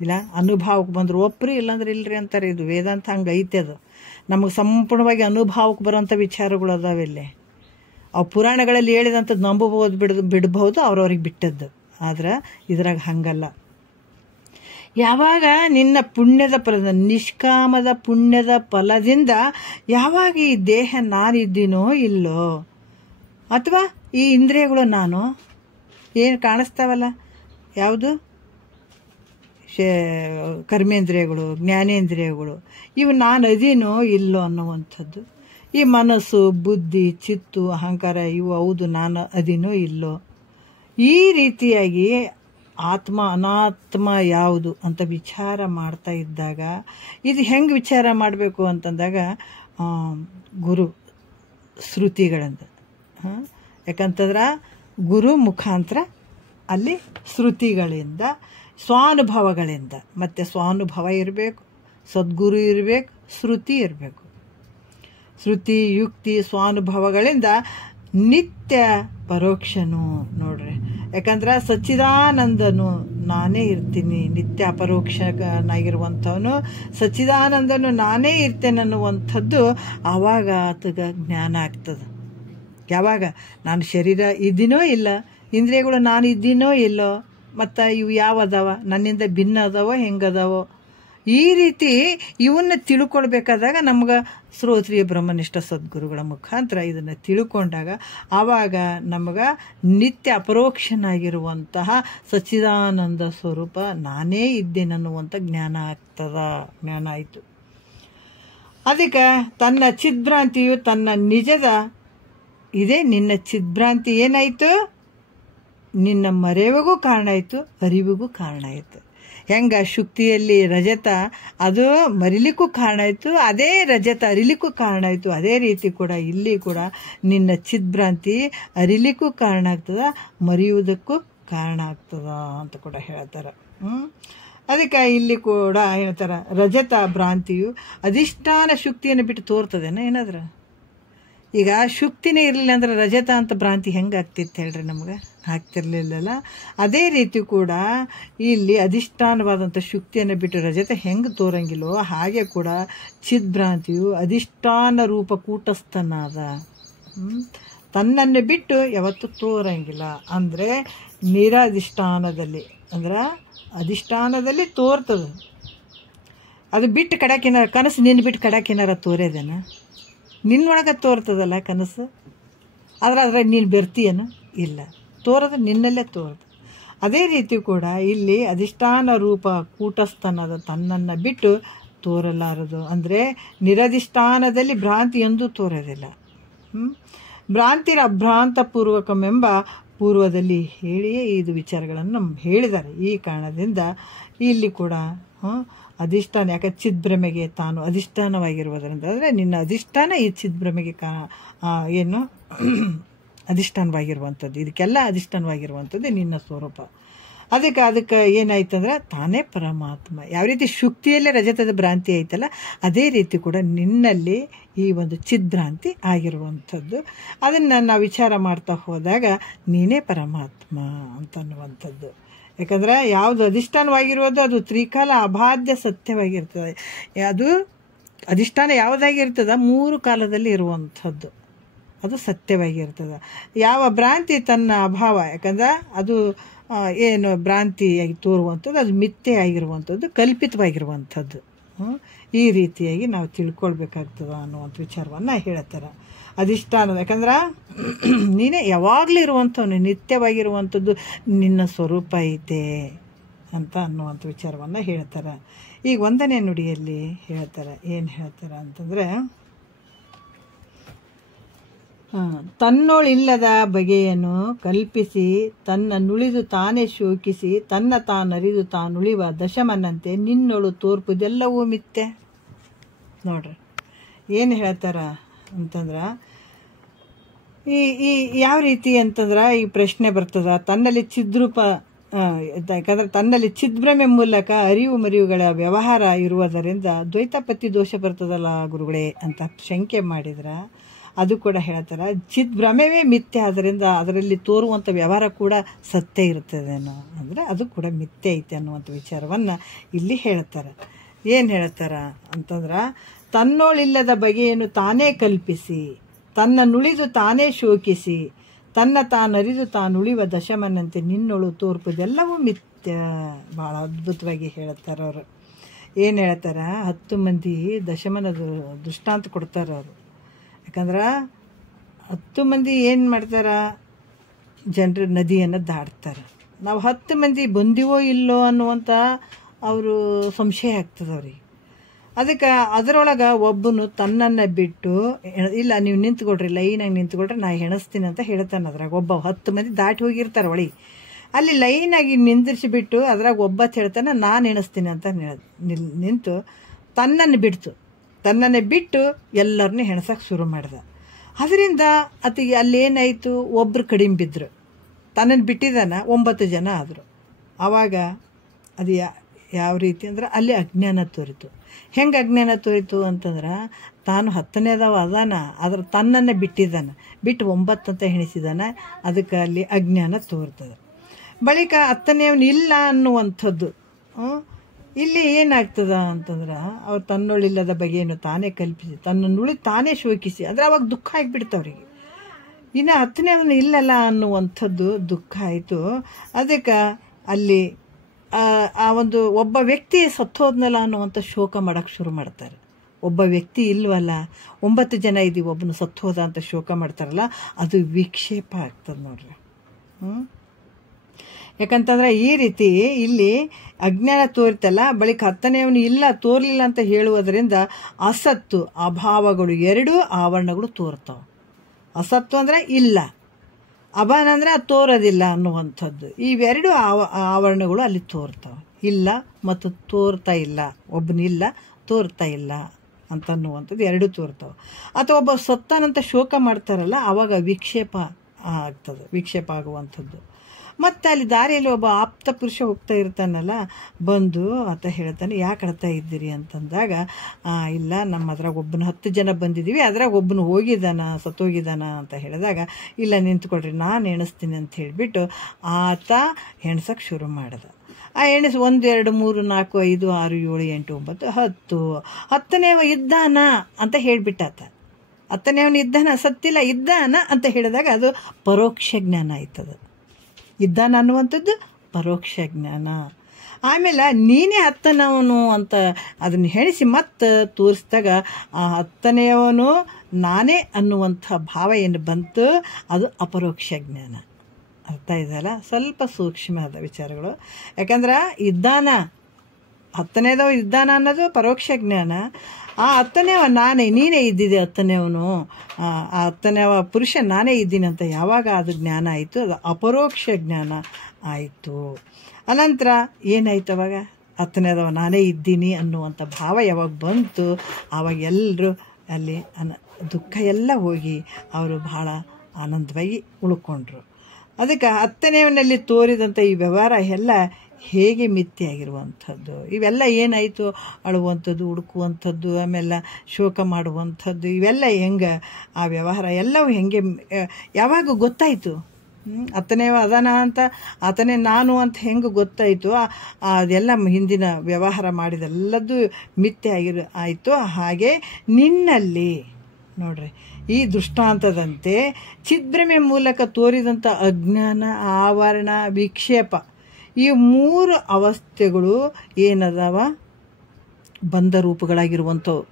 ಇಲ್ಲ, ಅನುಭವಕ್ಕೆ ಬಂದರು ಒಪ್ಪ್ರಿ, ಇಲ್ಲಾಂದ್ರೆ ಇಲ್ರಿ ಅಂತಾರೆ. ಇದು ವೇದಾಂತ ಹಂಗೆ ಐತೆ. ಅದು ನಮಗೆ ಸಂಪೂರ್ಣವಾಗಿ ಅನುಭವಕ್ಕೆ ಬರೋಂಥ ವಿಚಾರಗಳು ಅದಾವಿಲ್ಲಿ. ಅವು ಪುರಾಣಗಳಲ್ಲಿ ಹೇಳಿದಂಥದ್ದು ನಂಬಬಹುದು, ಬಿಡಬಹುದು, ಅವ್ರವ್ರಿಗೆ ಬಿಟ್ಟದ್ದು. ಆದ್ರೆ ಇದ್ರಾಗ ಹಂಗಲ್ಲ. ಯಾವಾಗ ನಿನ್ನ ಪುಣ್ಯದ ಫಲದ, ನಿಷ್ಕಾಮದ ಪುಣ್ಯದ ಫಲದಿಂದ ಯಾವಾಗ ಈ ದೇಹ ನಾನಿದ್ದೀನೋ ಇಲ್ಲೋ, ಅಥವಾ ಈ ಇಂದ್ರಿಯಗಳು ನಾನು ಏನು ಕಾಣಿಸ್ತಾವಲ್ಲ, ಯಾವುದು ಕರ್ಮೇಂದ್ರಿಯಗಳು, ಜ್ಞಾನೇಂದ್ರಿಯಗಳು, ಇವು ನಾನು ಅದೀನೋ ಇಲ್ಲೋ ಅನ್ನುವಂಥದ್ದು. ಈ ಮನಸ್ಸು, ಬುದ್ಧಿ, ಚಿತ್ತು, ಅಹಂಕಾರ, ಇವು ಹೌದು ನಾನು ಅದೀನೋ ಇಲ್ಲೋ, ಈ ರೀತಿಯಾಗಿ ಆತ್ಮ ಅನಾತ್ಮ ಯಾವುದು ಅಂತ ವಿಚಾರ ಮಾಡ್ತಾ ಇದ್ದಾಗ, ಇದು ಹೆಂಗೆ ವಿಚಾರ ಮಾಡಬೇಕು ಅಂತಂದಾಗ ಗುರು ಶ್ರುತಿಗಳಿಂದ, ಯಾಕಂತಂದ್ರೆ ಗುರು ಮುಖಾಂತರ, ಅಲ್ಲಿ ಶ್ರುತಿಗಳಿಂದ, ಸ್ವಾನುಭವಗಳಿಂದ. ಮತ್ತು ಸ್ವಾನುಭವ ಇರಬೇಕು, ಸದ್ಗುರು ಇರಬೇಕು, ಶ್ರುತಿ ಇರಬೇಕು. ಶ್ರುತಿ, ಯುಕ್ತಿ, ಸ್ವಾನುಭವಗಳಿಂದ ನಿತ್ಯ ಪರೋಕ್ಷನು ನೋಡ್ರಿ. ಯಾಕಂದ್ರೆ ಸಚ್ಚಿದಾನಂದನು ನಾನೇ ಇರ್ತೀನಿ, ನಿತ್ಯ ಅಪರೋಕ್ಷನಾಗಿರುವಂಥವನು ಸಚ್ಚಿದಾನಂದನು ನಾನೇ ಇರ್ತೇನೆ ಅನ್ನುವಂಥದ್ದು ಆವಾಗ ಆತಗ ಜ್ಞಾನ ಆಗ್ತದೆ. ಯಾವಾಗ ನಾನು ಶರೀರ ಇದ್ದೀನೋ ಇಲ್ಲ, ಇಂದ್ರಿಯಗಳು ನಾನು ಇದ್ದೀನೋ ಇಲ್ಲೋ, ಮತ್ತು ಇವು ಯಾವ ಅದಾವ, ನನ್ನಿಂದ ಭಿನ್ನ ಅದಾವೋ ಹೆಂಗದಾವೋ, ಈ ರೀತಿ ಇವನ್ನ ತಿಳ್ಕೊಳ್ಬೇಕಾದಾಗ ನಮ್ಗೆ ಶ್ರೋತ್ರಿಯ ಬ್ರಹ್ಮನಿಷ್ಠ ಸದ್ಗುರುಗಳ ಮುಖಾಂತರ ಇದನ್ನು ತಿಳ್ಕೊಂಡಾಗ ಆವಾಗ ನಮಗೆ ನಿತ್ಯ ಅಪರೋಕ್ಷನಾಗಿರುವಂತಹ ಸಚ್ಚಿದಾನಂದ ಸ್ವರೂಪ ನಾನೇ ಇದ್ದೇನನ್ನುವಂಥ ಜ್ಞಾನ ಜ್ಞಾನ ಆಯಿತು. ಅದಕ್ಕೆ ತನ್ನ ಚಿದ್ಭ್ರಾಂತಿಯು ತನ್ನ ನಿಜದ ಇದೇ ನಿನ್ನ ಚಿದ್ಭ್ರಾಂತಿ ಏನಾಯಿತು, ನಿನ್ನ ಮರೆವಿಗೂ ಕಾರಣ ಆಯಿತು, ಅರಿವಿಗೂ ಕಾರಣ ಆಯಿತು. ಹೆಂಗ ಶುಕ್ತಿಯಲ್ಲಿ ರಜತ ಅದು ಮರಿಲಿಕ್ಕೂ ಕಾರಣ ಆಯಿತು, ಅದೇ ರಜತ ಅರಿಲಿಕ್ಕೂ ಕಾರಣ ಆಯಿತು, ಅದೇ ರೀತಿ ಕೂಡ ಇಲ್ಲಿ ಕೂಡ ನಿನ್ನ ಚಿದ್ಭ್ರಾಂತಿ ಅರಿಲಿಕ್ಕೂ ಕಾರಣ ಆಗ್ತದ, ಮರೆಯುವುದಕ್ಕೂ ಕಾರಣ ಆಗ್ತದ ಅಂತ ಕೂಡ ಹೇಳ್ತಾರೆ. ಅದಕ್ಕೆ ಇಲ್ಲಿ ಕೂಡ ಹೇಳ್ತಾರೆ, ರಜತ ಭ್ರಾಂತಿಯು ಅಧಿಷ್ಠಾನ ಶುಕ್ತಿಯನ್ನು ಬಿಟ್ಟು ತೋರ್ತದೇನ ಏನಾದ್ರೆ. ಈಗ ಶುಕ್ತಿನೇ ಇರಲಿಲ್ಲ ಅಂದ್ರೆ ರಜತ ಅಂತ ಭ್ರಾಂತಿ ಹೆಂಗೆ ಆಗ್ತಿತ್ತು ಹೇಳ್ರಿ, ನಮ್ಗೆ ಆಗ್ತಿರ್ಲಿಲ್ಲಲ್ಲ. ಅದೇ ರೀತಿ ಕೂಡ ಇಲ್ಲಿ ಅಧಿಷ್ಠಾನವಾದಂಥ ಶುಕ್ತಿಯನ್ನು ಬಿಟ್ಟು ರಜತ ಹೆಂಗೆ ತೋರಂಗಿಲ್ಲೋ ಹಾಗೆ ಕೂಡ ಚಿದ್ಭ್ರಾಂತಿಯು ಅಧಿಷ್ಠಾನ ರೂಪ ಕೂಟಸ್ಥನಾದ, ತನ್ನನ್ನು ಬಿಟ್ಟು ಯಾವತ್ತೂ ತೋರಂಗಿಲ್ಲ. ಅಂದರೆ ನಿರಧಿಷ್ಠಾನದಲ್ಲಿ, ಅಂದ್ರೆ ಅಧಿಷ್ಠಾನದಲ್ಲಿ ತೋರ್ತದೆ. ಅದು ಬಿಟ್ಟು ಕಡಾಕಿನಾರ ಕನಸು ನಿನ್ನ ಬಿಟ್ಟು ಕಡಾಕಿನಾರ ತೋರೇದೇನ, ನಿನ್ನೊಳಗೆ ತೋರ್ತದಲ್ಲ ಕನಸು, ಅದ್ರಾಗ ನೀನು ಬೆರ್ತೀಯೇನು ಇಲ್ಲ, ತೋರೋದು ನಿನ್ನಲ್ಲೇ ತೋರೋದು. ಅದೇ ರೀತಿ ಕೂಡ ಇಲ್ಲಿ ಅಧಿಷ್ಠಾನ ರೂಪ ಕೂಟಸ್ಥನದ ತನ್ನನ್ನು ಬಿಟ್ಟು ತೋರಲಾರದು. ಅಂದರೆ ನಿರಧಿಷ್ಠಾನದಲ್ಲಿ ಭ್ರಾಂತಿ ಎಂದೂ ತೋರೋದಿಲ್ಲ. ಭ್ರಾಂತಿರ ಅಭ್ರಾಂತ ಪೂರ್ವಕಮೆಂಬ ಪೂರ್ವದಲ್ಲಿ ಹೇಳಿಯೇ ಇದು ವಿಚಾರಗಳನ್ನು ಹೇಳಿದ್ದಾರೆ. ಈ ಕಾರಣದಿಂದ ಇಲ್ಲಿ ಕೂಡ ಅಧಿಷ್ಠಾನ, ಯಾಕೆ ಚಿದ್ಭ್ರಮೆಗೆ ತಾನು ಅಧಿಷ್ಠಾನವಾಗಿರುವುದರಿಂದ, ಅಂದರೆ ನಿನ್ನ ಅಧಿಷ್ಠಾನ ಈ ಚಿದ್ಭ್ರಮೆಗೆ ಏನು ಅಧಿಷ್ಠಾನವಾಗಿರುವಂಥದ್ದು, ಇದಕ್ಕೆಲ್ಲ ಅಧಿಷ್ಠಾನವಾಗಿರುವಂಥದ್ದು ನಿನ್ನ ಸ್ವರೂಪ. ಅದಕ್ಕೆ ಏನಾಯ್ತಂದ್ರೆ ತಾನೇ ಪರಮಾತ್ಮ. ಯಾವ ರೀತಿ ಶುಕ್ತಿಯಲ್ಲೇ ರಜತದ ಭ್ರಾಂತಿ ಆಯ್ತಲ್ಲ, ಅದೇ ರೀತಿ ಕೂಡ ನಿನ್ನಲ್ಲಿ ಈ ಒಂದು ಚಿದ್ಭ್ರಾಂತಿ ಆಗಿರುವಂಥದ್ದು. ಅದನ್ನು ನಾವು ವಿಚಾರ ಮಾಡ್ತಾ ಹೋದಾಗ ನೀನೇ ಪರಮಾತ್ಮ ಅಂತನ್ನುವಂಥದ್ದು. ಯಾಕಂದರೆ ಯಾವುದು ಅಧಿಷ್ಠಾನವಾಗಿರೋದು ಅದು ತ್ರಿಕಾಲ ಅಬಾಧ್ಯ ಸತ್ಯವಾಗಿರ್ತದೆ. ಅದು ಅಧಿಷ್ಠಾನ ಯಾವುದಾಗಿರ್ತದೆ, 3 ಕಾಲದಲ್ಲಿ ಇರುವಂಥದ್ದು, ಅದು ಸತ್ಯವಾಗಿರ್ತದೆ. ಯಾವ ಭ್ರಾಂತಿ ತನ್ನ ಅಭಾವ, ಯಾಕಂದ್ರೆ ಅದು ಏನು ಭ್ರಾಂತಿಯಾಗಿ ತೋರುವಂಥದ್ದು, ಅದು ಮಿಥ್ಯೆ ಆಗಿರುವಂಥದ್ದು, ಕಲ್ಪಿತವಾಗಿರುವಂಥದ್ದು. ಈ ರೀತಿಯಾಗಿ ನಾವು ತಿಳ್ಕೊಳ್ಬೇಕಾಗ್ತದ ಅನ್ನುವಂಥ ವಿಚಾರವನ್ನು ಹೇಳ್ತಾರೆ. ಅಧಿಷ್ಠಾನದ, ಯಾಕಂದ್ರೆ ನೀನೇ ಯಾವಾಗಲೂ ಇರುವಂಥವ್ನು, ನಿತ್ಯವಾಗಿರುವಂಥದ್ದು ನಿನ್ನ ಸ್ವರೂಪ ಐತೆ ಅಂತ ಅನ್ನುವಂಥ ವಿಚಾರವನ್ನು ಹೇಳ್ತಾರೆ. ಈಗ 1ನೇ ನುಡಿಯಲ್ಲಿ ಹೇಳ್ತಾರೆ, ಏನು ಹೇಳ್ತಾರೆ ಅಂತಂದರೆ, ತನ್ನೊಳಿಲ್ಲದ ಬಗೆಯನ್ನು ಕಲ್ಪಿಸಿ ತನ್ನ ನುಳಿದು ತಾನೇ ಶೋಕಿಸಿ ತನ್ನ ತಾನರಿದು ತಾನುಳಿವ ದಶಮನಂತೆ ನಿನ್ನೊಳು ತೋರ್ಪುದೆಲ್ಲವೂ ಮಿಥ್ಯೆ. ನೋಡ್ರಿ ಏನು ಹೇಳ್ತಾರ ಅಂತಂದ್ರೆ, ಈ ಈ ಯಾವ ರೀತಿ ಅಂತಂದ್ರೆ ಈ ಪ್ರಶ್ನೆ ಬರ್ತದ, ತನ್ನಲ್ಲಿ ಚಿದ್ರೂಪ ಯಾಕಂದ್ರೆ ತನ್ನಲ್ಲಿ ಚಿದ್ಭ್ರಮೆ ಮೂಲಕ ಅರಿವು ಮರಿವುಗಳ ವ್ಯವಹಾರ ಇರುವುದರಿಂದ ದ್ವೈತಪತ್ತಿ ದೋಷ ಬರ್ತದಲ್ಲ ಗುರುಗಳೇ ಅಂತ ಶಂಕೆ ಮಾಡಿದ್ರೆ ಅದು ಕೂಡ ಹೇಳ್ತಾರೆ. ಚಿದ್ಭ್ರಮವೇ ಮಿಥ್ಯೆ, ಆದ್ದರಿಂದ ಅದರಲ್ಲಿ ತೋರುವಂಥ ವ್ಯವಹಾರ ಕೂಡ ಸತ್ಯ ಇರ್ತದೇನೋ ಅಂದರೆ ಅದು ಕೂಡ ಮಿಥ್ಯೆ ಐತೆ ಅನ್ನುವಂಥ ವಿಚಾರವನ್ನು ಇಲ್ಲಿ ಹೇಳ್ತಾರೆ. ಏನು ಹೇಳ್ತಾರ ಅಂತಂದ್ರೆ, ತನ್ನೋಳಿಲ್ಲದ ಬಗೆಯನ್ನು ತಾನೇ ಕಲ್ಪಿಸಿ ತನ್ನ ನುಳಿದು ತಾನೇ ಶೋಕಿಸಿ ತನ್ನ ತಾನರಿದು ತಾನುಳಿವ ದಶಮನಂತೆ ನಿನ್ನೊಳು ತೋರ್ಪುದೆಲ್ಲವೂ ಮಿಥ್ಯ. ಭಾಳ ಅದ್ಭುತವಾಗಿ ಹೇಳ್ತಾರೆ ಅವರು. ಏನು ಹೇಳ್ತಾರೆ, 10 ಮಂದಿ ದಶಮನದ ದೃಷ್ಟಾಂತ ಕೊಡ್ತಾರೆ ಅವರು. ಯಾಕಂದ್ರೆ 10 ಮಂದಿ ಏನು ಮಾಡ್ತಾರ, ಜನರು ನದಿಯನ್ನು ದಾಟ್ತಾರೆ. ನಾವು 10 ಮಂದಿ ಬಂದಿವೋ ಇಲ್ಲೋ ಅನ್ನುವಂಥ ಅವರು ಸಂಶಯ ಆಗ್ತದೆ ಅವ್ರಿಗೆ. ಅದಕ್ಕೆ ಅದರೊಳಗೆ ಒಬ್ಬನು ತನ್ನನ್ನು ಬಿಟ್ಟು, ಇಲ್ಲ ನೀವು ನಿಂತ್ಕೊಳ್ರಿ, ಲೈನಾಗಿ ನಿಂತ್ಕೊಳ್ರಿ, ನಾ ಹೆಣಿಸ್ತೀನಿ ಅಂತ ಹೇಳ್ತಾನೆ. ಅದ್ರಾಗ ಒಬ್ಬ 10 ಮಂದಿ ದಾಟಿ ಹೋಗಿರ್ತಾರೆ ಒಳಗೆ, ಅಲ್ಲಿ ಲೈನಾಗಿ ನಿಂದಿರಿಸಿಬಿಟ್ಟು ಅದ್ರಾಗ ಒಬ್ಬ ಹೇಳ್ತಾನೆ ನಾನು ಎಣಿಸ್ತೀನಿ ಅಂತ ನಿಂತು ತನ್ನನ್ನು ಬಿಟ್ಟು ಎಲ್ಲರನ್ನೂ ಹೆಣಸಕ್ಕೆ ಶುರು ಮಾಡ್ದ. ಅದರಿಂದ ಅಲ್ಲೇನಾಯಿತು, ಒಬ್ಬರು ಕಡಿಮೆ ಬಿದ್ದರು, ತನ್ನನ್ನು ಬಿಟ್ಟಿದ್ದಾನ 9 ಜನ ಆದರು. ಆವಾಗ ಅದು ಯಾವ ರೀತಿ ಅಂದ್ರೆ ಅಲ್ಲಿ ಅಜ್ಞಾನ ತೋರಿತು. ಹೆಂಗೆ ಅಜ್ಞಾನ ತೋರಿತು ಅಂತಂದ್ರೆ, ತಾನು 10ನೇದವ ಅದಾನ, ಆದ್ರೆ ತನ್ನನ್ನೇ ಬಿಟ್ಟು 9 ಅಂತ ಎಣಿಸಿದಾನೆ. ಅದಕ್ಕೆ ಅಲ್ಲಿ ಅಜ್ಞಾನ ತೋರ್ತದೆ. ಬಳಿಕ 10ನೇವನು ಇಲ್ಲ ಅನ್ನುವಂಥದ್ದು ಇಲ್ಲಿ ಏನಾಗ್ತದ ಅಂತಂದ್ರೆ, ಅವ್ರು ತನ್ನೊಳಿಲ್ಲದ ಬಗೆಯನ್ನು ತಾನೇ ಕಲ್ಪಿಸಿ ತನ್ನ ನುಳಿ ತಾನೇ ಶೋಕಿಸಿ, ಅಂದರೆ ಅವಾಗ ದುಃಖ ಆಗಿಬಿಡ್ತವ್ರಿಗೆ. ಇನ್ನು 10ನೇವನು ಇಲ್ಲಲ್ಲ ಅನ್ನುವಂಥದ್ದು ದುಃಖ ಆಯಿತು. ಅದಕ್ಕೆ ಅಲ್ಲಿ ಆ ಒಂದು ಒಬ್ಬ ವ್ಯಕ್ತಿ ಸತ್ತೋದ್ನಲ್ಲ ಅನ್ನುವಂಥ ಶೋಕ ಮಾಡೋಕ್ಕೆ ಶುರು ಮಾಡ್ತಾರೆ. ಒಬ್ಬ ವ್ಯಕ್ತಿ ಇಲ್ವಲ್ಲ, 9 ಜನ ಇದ್ದೀವಿ, ಒಬ್ಬನು ಸತ್ತೋದ ಅಂತ ಶೋಕ ಮಾಡ್ತಾರಲ್ಲ, ಅದು ವಿಕ್ಷೇಪ ಆಗ್ತದೆ ನೋಡ್ರಿ. ಯಾಕಂತಂದ್ರೆ ಈ ರೀತಿ ಇಲ್ಲಿ ಅಜ್ಞಾನ ತೋರ್ತಲ್ಲ, ಬಳಿಕ 10ನೇವನು ಇಲ್ಲ ತೋರ್ಲಿಲ್ಲ ಅಂತ ಹೇಳುವುದರಿಂದ ಅಸತ್ತು ಅಭಾವಗಳು 2 ಆವರಣಗಳು ತೋರ್ತಾವೆ. ಅಸತ್ತು ಅಂದರೆ ಇಲ್ಲ, ಅಭಾನ ಅಂದರೆ ಅದು ತೋರೋದಿಲ್ಲ ಅನ್ನುವಂಥದ್ದು. ಇವೆರಡು ಆವರಣಗಳು ಅಲ್ಲಿ ತೋರ್ತಾವೆ. ಇಲ್ಲ ಮತ್ತು ತೋರ್ತಾ ಇಲ್ಲ, ಒಬ್ಬನಿಲ್ಲ ತೋರ್ತಾ ಇಲ್ಲ ಅಂತನ್ನುವಂಥದ್ದು 2 ತೋರ್ತಾವೆ. ಅಥವಾ ಒಬ್ಬ ಸತ್ತಾನಂತ ಶೋಕ ಮಾಡ್ತಾರಲ್ಲ, ಆವಾಗ ವಿಕ್ಷೇಪ ಆಗ್ತದೆ, ವಿಕ್ಷೇಪ ಆಗುವಂಥದ್ದು. ಮತ್ತು ಅಲ್ಲಿ ದಾರಿಯಲ್ಲಿ ಒಬ್ಬ ಆಪ್ತ ಪುರುಷ ಹೋಗ್ತಾ ಇರ್ತಾನಲ್ಲ, ಬಂದು ಆತ ಹೇಳ್ತಾನೆ, ಯಾಕೆ ಅಳ್ತಾ ಇದ್ದೀರಿ ಅಂತಂದಾಗ, ಇಲ್ಲ ನಮ್ಮ ಅದ್ರಾಗ ಒಬ್ಬನ 10 ಜನ ಬಂದಿದ್ದೀವಿ, ಅದ್ರಾಗ ಒಬ್ಬನು ಸತ್ತೋಗಿದ್ದಾನ ಅಂತ ಹೇಳಿದಾಗ, ಇಲ್ಲ ನಿಂತ್ಕೊಳ್ರಿ ನಾನು ಎಣಿಸ್ತೀನಿ ಅಂತ ಹೇಳಿಬಿಟ್ಟು ಆತ ಎಣ್ಸಕ್ಕೆ ಶುರು ಮಾಡ್ದ. ಆ ಎಣಿಸಿ 1 2 3 4 5 6 7 8 9 10 10ನೇವ ಇದ್ದಾನ ಅಂತ ಹೇಳಿಬಿಟ್ಟಾತ. 10ನೇವನು ಇದ್ದಾನ, ಸತ್ತಿಲ್ಲ, ಇದ್ದಾನ ಅಂತ ಹೇಳಿದಾಗ ಅದು ಪರೋಕ್ಷ ಜ್ಞಾನ ಆಯ್ತದ. ಇದ್ದಾನ ಅನ್ನುವಂಥದ್ದು ಪರೋಕ್ಷ ಜ್ಞಾನ. ಆಮೇಲೆ ನೀನೇ 10ನವನು ಅಂತ ಅದನ್ನು ಹೆಣಿಸಿ ಮತ್ತೆ ತೋರಿಸಿದಾಗ ಆ 10ನೇವನು ನಾನೇ ಅನ್ನುವಂಥ ಭಾವ ಏನು ಬಂತು, ಅದು ಅಪರೋಕ್ಷ ಜ್ಞಾನ. ಅರ್ಥ ಇದೆಯಲ್ಲ, ಸ್ವಲ್ಪ ಸೂಕ್ಷ್ಮ ಆದ ವಿಚಾರಗಳು. ಯಾಕಂದ್ರೆ ಇದ್ದಾನ 10ನೇದವ ಇದ್ದಾನ ಅನ್ನೋದು ಪರೋಕ್ಷ ಜ್ಞಾನ. ಆ 10ನೇವ ನೀನೇ ಇದ್ದಿದೆ, 10ನೇವನು ಆ 10ನೇವ ಪುರುಷ ನಾನೇ ಇದ್ದೀನಿ ಅಂತ ಯಾವಾಗ ಅದು ಜ್ಞಾನ ಆಯಿತು, ಅದು ಅಪರೋಕ್ಷ ಜ್ಞಾನ ಆಯಿತು. ಅನಂತರ ಏನಾಯ್ತು, ಅವಾಗ 10ನೇದವ ನಾನೇ ಇದ್ದೀನಿ ಅನ್ನುವಂಥ ಭಾವ ಯಾವಾಗ ಬಂತು, ಆವಾಗ ಎಲ್ಲರೂ ಅಲ್ಲಿ ದುಃಖ ಎಲ್ಲ ಹೋಗಿ ಅವರು ಬಹಳ ಆನಂದವಾಗಿ ಉಳ್ಕೊಂಡ್ರು. ಅದಕ್ಕೆ 10ನೇವನಲ್ಲಿ ತೋರಿದಂಥ ಈ ವ್ಯವಹಾರ ಎಲ್ಲ ಹೇಗೆ ಮಿಥ್ಯೆಯಾಗಿರುವಂಥದ್ದು, ಇವೆಲ್ಲ ಏನಾಯಿತು, ಅಳುವಂಥದ್ದು, ಹುಡುಕುವಂಥದ್ದು, ಆಮೇಲೆ ಶೋಕ ಮಾಡುವಂಥದ್ದು, ಇವೆಲ್ಲ ಹೆಂಗೆ ಆ ವ್ಯವಹಾರ ಎಲ್ಲವೂ ಹೆಂಗೆ ಯಾವಾಗ ಗೊತ್ತಾಯಿತು, 10ನೇವ ಅದಾನ ಅಂತ ಆತನೇ ನಾನು ಅಂತ ಹೆಂಗೆ ಗೊತ್ತಾಯಿತು, ಅದೆಲ್ಲ ಹಿಂದಿನ ವ್ಯವಹಾರ ಮಾಡಿದೆಲ್ಲದ್ದು ಮಿಥ್ಯೆ ಆಯಿತು. ಹಾಗೆ ನಿನ್ನಲ್ಲಿ ನೋಡ್ರಿ ಈ ದೃಷ್ಟಾಂತದಂತೆ ಚಿದ್ಭ್ರಮೆ ಮೂಲಕ ತೋರಿದಂಥ ಅಜ್ಞಾನ, ಆವರಣ, ವಿಕ್ಷೇಪ, ಈ 3 ಅವಸ್ಥೆಗಳು ಏನದಾವ, ಬಂಧ ರೂಪಗಳಾಗಿರುವಂಥವು.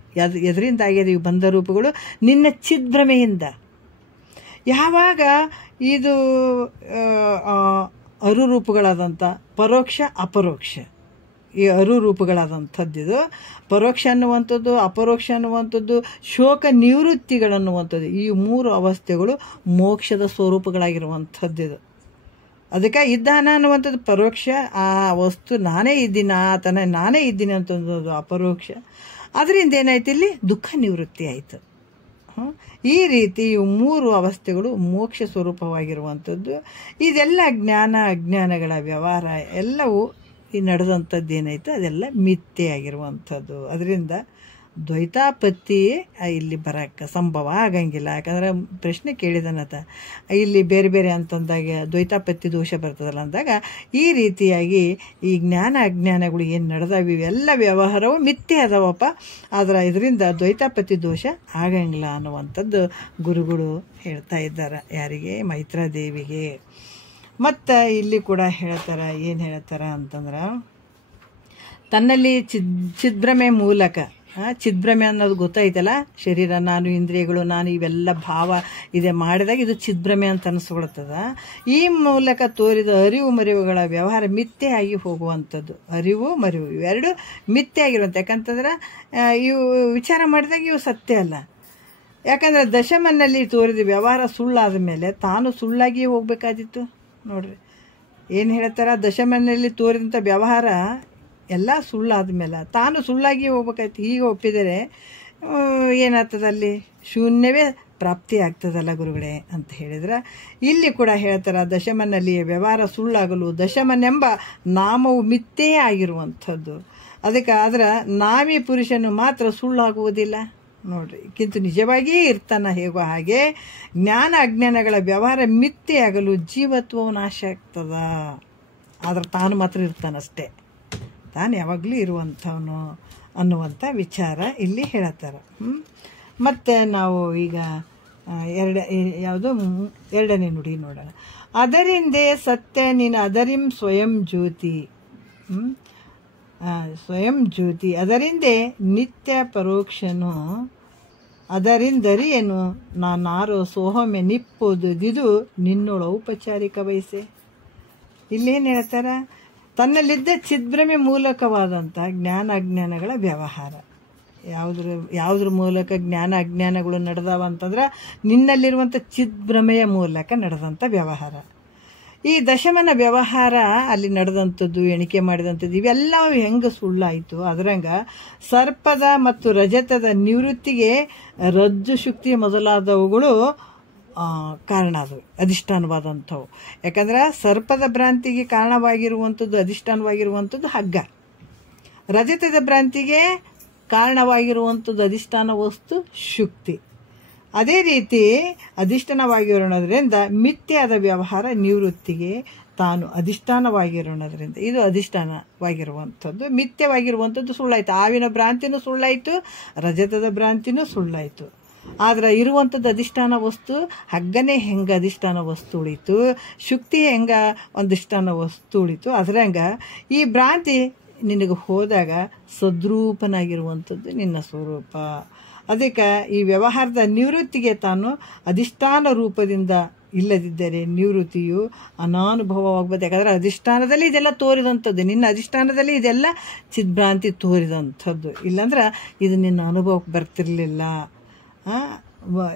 ಎದರಿಂದ ಆಗ್ಯದ ಇವು ಬಂಧ ರೂಪಗಳು? ನಿನ್ನ ಚಿದ್ಭ್ರಮೆಯಿಂದ. ಯಾವಾಗ ಇದು ಅರುರೂಪಗಳಾದಂಥ ಪರೋಕ್ಷ ಅಪರೋಕ್ಷ ಈ ಅರುರೂಪಗಳಾದಂಥದ್ದಿದು. ಪರೋಕ್ಷ ಅನ್ನುವಂಥದ್ದು, ಅಪರೋಕ್ಷ ಅನ್ನುವಂಥದ್ದು, ಶೋಕ ನಿವೃತ್ತಿಗಳನ್ನುವಂಥದ್ದು, ಈ 3 ಅವಸ್ಥೆಗಳು ಮೋಕ್ಷದ ಸ್ವರೂಪಗಳಾಗಿರುವಂಥದ್ದಿದು. ಅದಕ್ಕೆ ಇದ್ದಾನ ಅನ್ನುವಂಥದ್ದು ಪರೋಕ್ಷ, ಆ ವಸ್ತು ನಾನೇ ಇದ್ದೀನಿ, ಆತನ ನಾನೇ ಇದ್ದೀನಿ ಅಂತಂದು ಅಪರೋಕ್ಷ. ಅದರಿಂದ ಏನಾಯ್ತು, ಇಲ್ಲಿ ದುಃಖ ನಿವೃತ್ತಿ ಆಯಿತು. ಈ ರೀತಿ 3 ಅವಸ್ಥೆಗಳು ಮೋಕ್ಷ ಸ್ವರೂಪವಾಗಿರುವಂಥದ್ದು. ಇದೆಲ್ಲ ಜ್ಞಾನ ಅಜ್ಞಾನಗಳ ವ್ಯವಹಾರ ಎಲ್ಲವೂ ಈ ನಡೆದಂಥದ್ದು ಏನಾಯಿತು ಅದೆಲ್ಲ ಮಿಥ್ಯೆ ಆಗಿರುವಂಥದ್ದು. ಅದರಿಂದ ದ್ವೈತಾಪತ್ತಿ ಇಲ್ಲಿ ಬರೋಕ್ಕೆ ಸಂಭವ ಆಗಂಗಿಲ್ಲ. ಯಾಕಂದ್ರೆ ಪ್ರಶ್ನೆ ಕೇಳಿದನತ, ಇಲ್ಲಿ ಬೇರೆ ಬೇರೆ ಅಂತಂದಾಗ ದ್ವೈತಾಪತ್ತಿ ದೋಷ ಬರ್ತದಲ್ಲ ಅಂದಾಗ ಈ ರೀತಿಯಾಗಿ ಈ ಜ್ಞಾನ ಅಜ್ಞಾನಗಳು ಏನು ನಡೆದಾವೆ ಇವೆಲ್ಲ ವ್ಯವಹಾರವು ಮಿಥ್ಯೆ ಅದಾವಪ್ಪ, ಆದ್ರೆ ಇದರಿಂದ ದ್ವೈತಾಪತ್ತಿ ದೋಷ ಆಗಂಗಿಲ್ಲ ಅನ್ನುವಂಥದ್ದು ಗುರುಗಳು ಹೇಳ್ತಾ ಇದ್ದಾರೆ. ಯಾರಿಗೆ? ಮೈತ್ರಾದೇವಿಗೆ. ಮತ್ತು ಇಲ್ಲಿ ಕೂಡ ಹೇಳ್ತಾರೆ, ಏನು ಹೇಳ್ತಾರೆ ಅಂತಂದ್ರೆ, ತನ್ನಲ್ಲಿ ಚಿದ್ಭ್ರಮೆ ಮೂಲಕ, ಚಿದ್ಭ್ರಮೆ ಅನ್ನೋದು ಗೊತ್ತಾಯ್ತಲ್ಲ, ಶರೀರ ನಾನು, ಇಂದ್ರಿಯಗಳು ನಾನು, ಇವೆಲ್ಲ ಭಾವ ಇದೆ ಮಾಡಿದಾಗ ಇದು ಚಿದ್ಭ್ರಮೆ ಅಂತ ಅನಿಸ್ಕೊಳ್ತದ. ಈ ಮೂಲಕ ತೋರಿದ ಅರಿವು ಮರಿವುಗಳ ವ್ಯವಹಾರ ಮಿಥ್ಯೆ ಆಗಿ ಹೋಗುವಂಥದ್ದು. ಅರಿವು ಮರಿವು ಇವೆರಡು ಮಿಥ್ಯೆ ಆಗಿರುವಂಥ, ಯಾಕಂತಂದ್ರೆ ಇವು ವಿಚಾರ ಮಾಡಿದಾಗ ಇವು ಸತ್ಯ ಅಲ್ಲ. ಯಾಕಂದರೆ ದಶಮನಲ್ಲಿ ತೋರಿದ ವ್ಯವಹಾರ ಸುಳ್ಳಾದ ಮೇಲೆ ತಾನು ಸುಳ್ಳಾಗಿ ಹೋಗ್ಬೇಕಾದಿತ್ತು. ನೋಡ್ರಿ ಏನು ಹೇಳ್ತಾರ, ದಶಮನಲ್ಲಿ ತೋರಿದಂಥ ವ್ಯವಹಾರ ಎಲ್ಲ ಸುಳ್ಳಾದ ಮೇಲೆ ತಾನು ಸುಳ್ಳಾಗಿ ಹೋಗ್ಬೇಕಾಯ್ತು. ಈಗ ಒಪ್ಪಿದರೆ ಏನಾಗ್ತದೆ, ಅಲ್ಲಿ ಶೂನ್ಯವೇ ಪ್ರಾಪ್ತಿ ಆಗ್ತದಲ್ಲ ಗುರುಗಳೇ ಅಂತ ಹೇಳಿದ್ರೆ, ಇಲ್ಲಿ ಕೂಡ ಹೇಳ್ತಾರೆ ದಶಮನಲ್ಲಿ ವ್ಯವಹಾರ ಸುಳ್ಳಾಗಲು ದಶಮನೆಂಬ ನಾಮವು ಮಿಥ್ಯೆ ಆಗಿರುವಂಥದ್ದು. ಅದಕ್ಕೆ ಆದ್ರೆ ನಾಮಿ ಪುರುಷನು ಮಾತ್ರ ಸುಳ್ಳಾಗುವುದಿಲ್ಲ ನೋಡ್ರಿ, ಕಿಂತು ನಿಜವಾಗಿಯೇ ಇರ್ತಾನ ಹೇಗೋ ಹಾಗೆ ಜ್ಞಾನ ಅಜ್ಞಾನಗಳ ವ್ಯವಹಾರ ಮಿಥ್ಯೆ ಆಗಲು ಜೀವತ್ವವು ನಾಶ ಆಗ್ತದ. ಆದ್ರೆ ತಾನು ಮಾತ್ರ ಇರ್ತಾನಷ್ಟೇ, ತಾನು ಯಾವಾಗಲೂ ಇರುವಂಥವನು ಅನ್ನುವಂಥ ವಿಚಾರ ಇಲ್ಲಿ ಹೇಳತ್ತಾರ. ಮತ್ತು ನಾವು ಈಗ ಎರಡನೇ ನುಡಿ ನೋಡೋಣ. ಅದರಿಂದೇ ಸತ್ಯ ನೀನು ಅದರಿಂ ಸ್ವಯಂ ಜ್ಯೋತಿ, ಸ್ವಯಂ ಜ್ಯೋತಿ ಅದರಿಂದೇ ನಿತ್ಯ ಪರೋಕ್ಷನು, ಅದರಿಂದರಿಯೇನು ನಾನಾರೋ ಸೋಹಮೆ ನಿಪ್ಪೋದು ನಿನ್ನೊಳ ಔಪಚಾರಿಕ ವಯಸ್ಸೆ. ಇಲ್ಲೇನು ಹೇಳ್ತಾರ, ತನ್ನಲ್ಲಿದ್ದ ಚಿದ್ಭ್ರಮೆ ಮೂಲಕವಾದಂಥ ಜ್ಞಾನ ಅಜ್ಞಾನಗಳ ವ್ಯವಹಾರ. ಯಾವುದ್ರ ಮೂಲಕ ಜ್ಞಾನ ಅಜ್ಞಾನಗಳು ನಡೆದಾವ ಅಂತಂದ್ರೆ ನಿನ್ನಲ್ಲಿರುವಂಥ ಚಿದ್ಭ್ರಮೆಯ ಮೂಲಕ ನಡೆದಂಥ ವ್ಯವಹಾರ. ಈ ದಶಮನ ವ್ಯವಹಾರ ಅಲ್ಲಿ ನಡೆದಂಥದ್ದು, ಎಣಿಕೆ ಮಾಡಿದಂಥದ್ದು ಇವೆಲ್ಲ ಹೆಂಗೆ ಸುಳ್ಳಾಯಿತು, ಅದರಂಗ ಸರ್ಪದ ಮತ್ತು ರಜತದ ನಿವೃತ್ತಿಗೆ ರಜ್ಜು ಶುಕ್ತಿ ಮೊದಲಾದವುಗಳು ಕಾರಣ ಆದವು, ಅಧಿಷ್ಠಾನವಾದಂಥವು. ಯಾಕಂದ್ರೆ ಸರ್ಪದ ಭ್ರಾಂತಿಗೆ ಕಾರಣವಾಗಿರುವಂಥದ್ದು, ಅಧಿಷ್ಠಾನವಾಗಿರುವಂಥದ್ದು ಹಗ್ಗ. ರಜತದ ಭ್ರಾಂತಿಗೆ ಕಾರಣವಾಗಿರುವಂಥದ್ದು ಅಧಿಷ್ಠಾನ ವಸ್ತು ಶುಕ್ತಿ. ಅದೇ ರೀತಿ ಅಧಿಷ್ಠಾನವಾಗಿರೋಣದ್ರಿಂದ ಮಿಥ್ಯಾದ ವ್ಯವಹಾರ ನಿವೃತ್ತಿಗೆ ತಾನು ಅಧಿಷ್ಠಾನವಾಗಿರೋಣದ್ರಿಂದ ಇದು ಅಧಿಷ್ಠಾನವಾಗಿರುವಂಥದ್ದು. ಮಿಥ್ಯವಾಗಿರುವಂಥದ್ದು ಸುಳ್ಳಾಯಿತು. ಆವಿನ ಭ್ರಾಂತಿನೂ ಸುಳ್ಳಾಯಿತು, ರಜತದ ಭ್ರಾಂತಿನೂ ಸುಳ್ಳಾಯಿತು. ಆದ್ರೆ ಇರುವಂಥದ್ದು ಅಧಿಷ್ಠಾನ ವಸ್ತು. ಹಗ್ಗನೇ ಹೆಂಗೆ ಅಧಿಷ್ಠಾನ ವಸ್ತು ಉಳಿತು, ಶುಕ್ತಿ ಹೆಂಗೆ ಅಧಿಷ್ಠಾನ ವಸ್ತು ಉಳಿತು, ಅದರಂಗ ಈ ಭ್ರಾಂತಿ ನಿನಗೆ ಹೋದಾಗ ಸದ್ರೂಪನಾಗಿರುವಂಥದ್ದು ನಿನ್ನ ಸ್ವರೂಪ. ಅದಕ್ಕೆ ಈ ವ್ಯವಹಾರದ ನಿವೃತ್ತಿಗೆ ತಾನು ಅಧಿಷ್ಠಾನ ರೂಪದಿಂದ ಇಲ್ಲದಿದ್ದರೆ ನಿವೃತ್ತಿಯು ಅನಾನುಭವವಾಗ್ಬೋದು. ಯಾಕಂದರೆ ಅಧಿಷ್ಠಾನದಲ್ಲಿ ಇದೆಲ್ಲ ತೋರಿದಂಥದ್ದು, ನಿನ್ನ ಅಧಿಷ್ಠಾನದಲ್ಲಿ ಇದೆಲ್ಲ ಚಿದ್ಭ್ರಾಂತಿ ತೋರಿದಂಥದ್ದು. ಇಲ್ಲಾಂದ್ರೆ ಇದು ನಿನ್ನ ಅನುಭವಕ್ಕೆ ಬರ್ತಿರ್ಲಿಲ್ಲ.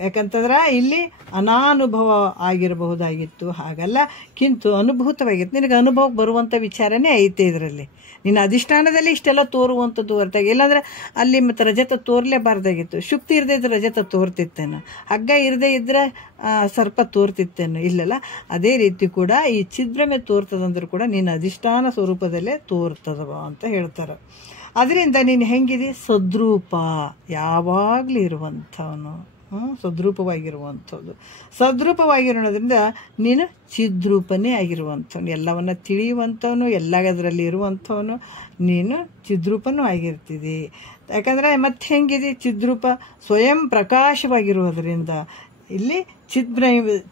ಯಾಕಂತಂದ್ರೆ ಇಲ್ಲಿ ಅನಾನುಭವ ಆಗಿರಬಹುದಾಗಿತ್ತು, ಹಾಗಲ್ಲ, ಕಿಂತು ಅನುಭೂತವಾಗಿತ್ತು. ನಿನಗೆ ಅನುಭವಕ್ಕೆ ಬರುವಂಥ ವಿಚಾರನೇ ಐತೆ ಇದರಲ್ಲಿ. ನಿನ್ನ ಅಧಿಷ್ಠಾನದಲ್ಲಿ ಇಷ್ಟೆಲ್ಲ ತೋರುವಂಥದ್ದು ಹೊರತಾಗಿ, ಇಲ್ಲಾಂದ್ರೆ ಅಲ್ಲಿ ಮತ್ತು ರಜತ ತೋರ್ಲೇಬಾರ್ದಾಗಿತ್ತು. ಶುಕ್ತಿ ಇರದೇ ಇದ್ರೆ ರಜತ ತೋರ್ತಿತ್ತೇನು, ಹಗ್ಗ ಇರದೇ ಇದ್ರೆ ಸರ್ಪ ತೋರ್ತಿತ್ತೇನು, ಇಲ್ಲಲ್ಲ. ಅದೇ ರೀತಿ ಕೂಡ ಈ ಚಿದ್ಭ್ರಮೆ ತೋರ್ತದಂದ್ರೂ ಕೂಡ ನಿನ್ನ ಅಧಿಷ್ಠಾನ ಸ್ವರೂಪದಲ್ಲೇ ತೋರ್ತದವ ಅಂತ ಹೇಳ್ತಾರೆ. ಅದರಿಂದ ನೀನು ಹೆಂಗಿದೆ, ಸದ್ರೂಪ, ಯಾವಾಗಲೂ ಇರುವಂಥವನು, ಸದ್ರೂಪವಾಗಿರುವಂಥದ್ದು. ಸದ್ರೂಪವಾಗಿರೋದ್ರಿಂದ ನೀನು ಚಿದ್ರೂಪನೇ ಆಗಿರುವಂಥವನು, ಎಲ್ಲವನ್ನ ತಿಳಿಯುವಂಥವನು, ಎಲ್ಲದರಲ್ಲಿ ಇರುವಂಥವನು, ನೀನು ಚಿದ್ರೂಪನೂ ಆಗಿರ್ತಿದ್ದಿ. ಯಾಕಂದರೆ ಮತ್ತೆ ಹೆಂಗಿದೆ, ಚಿದ್ರೂಪ ಸ್ವಯಂ ಪ್ರಕಾಶವಾಗಿರುವುದರಿಂದ ಇಲ್ಲಿ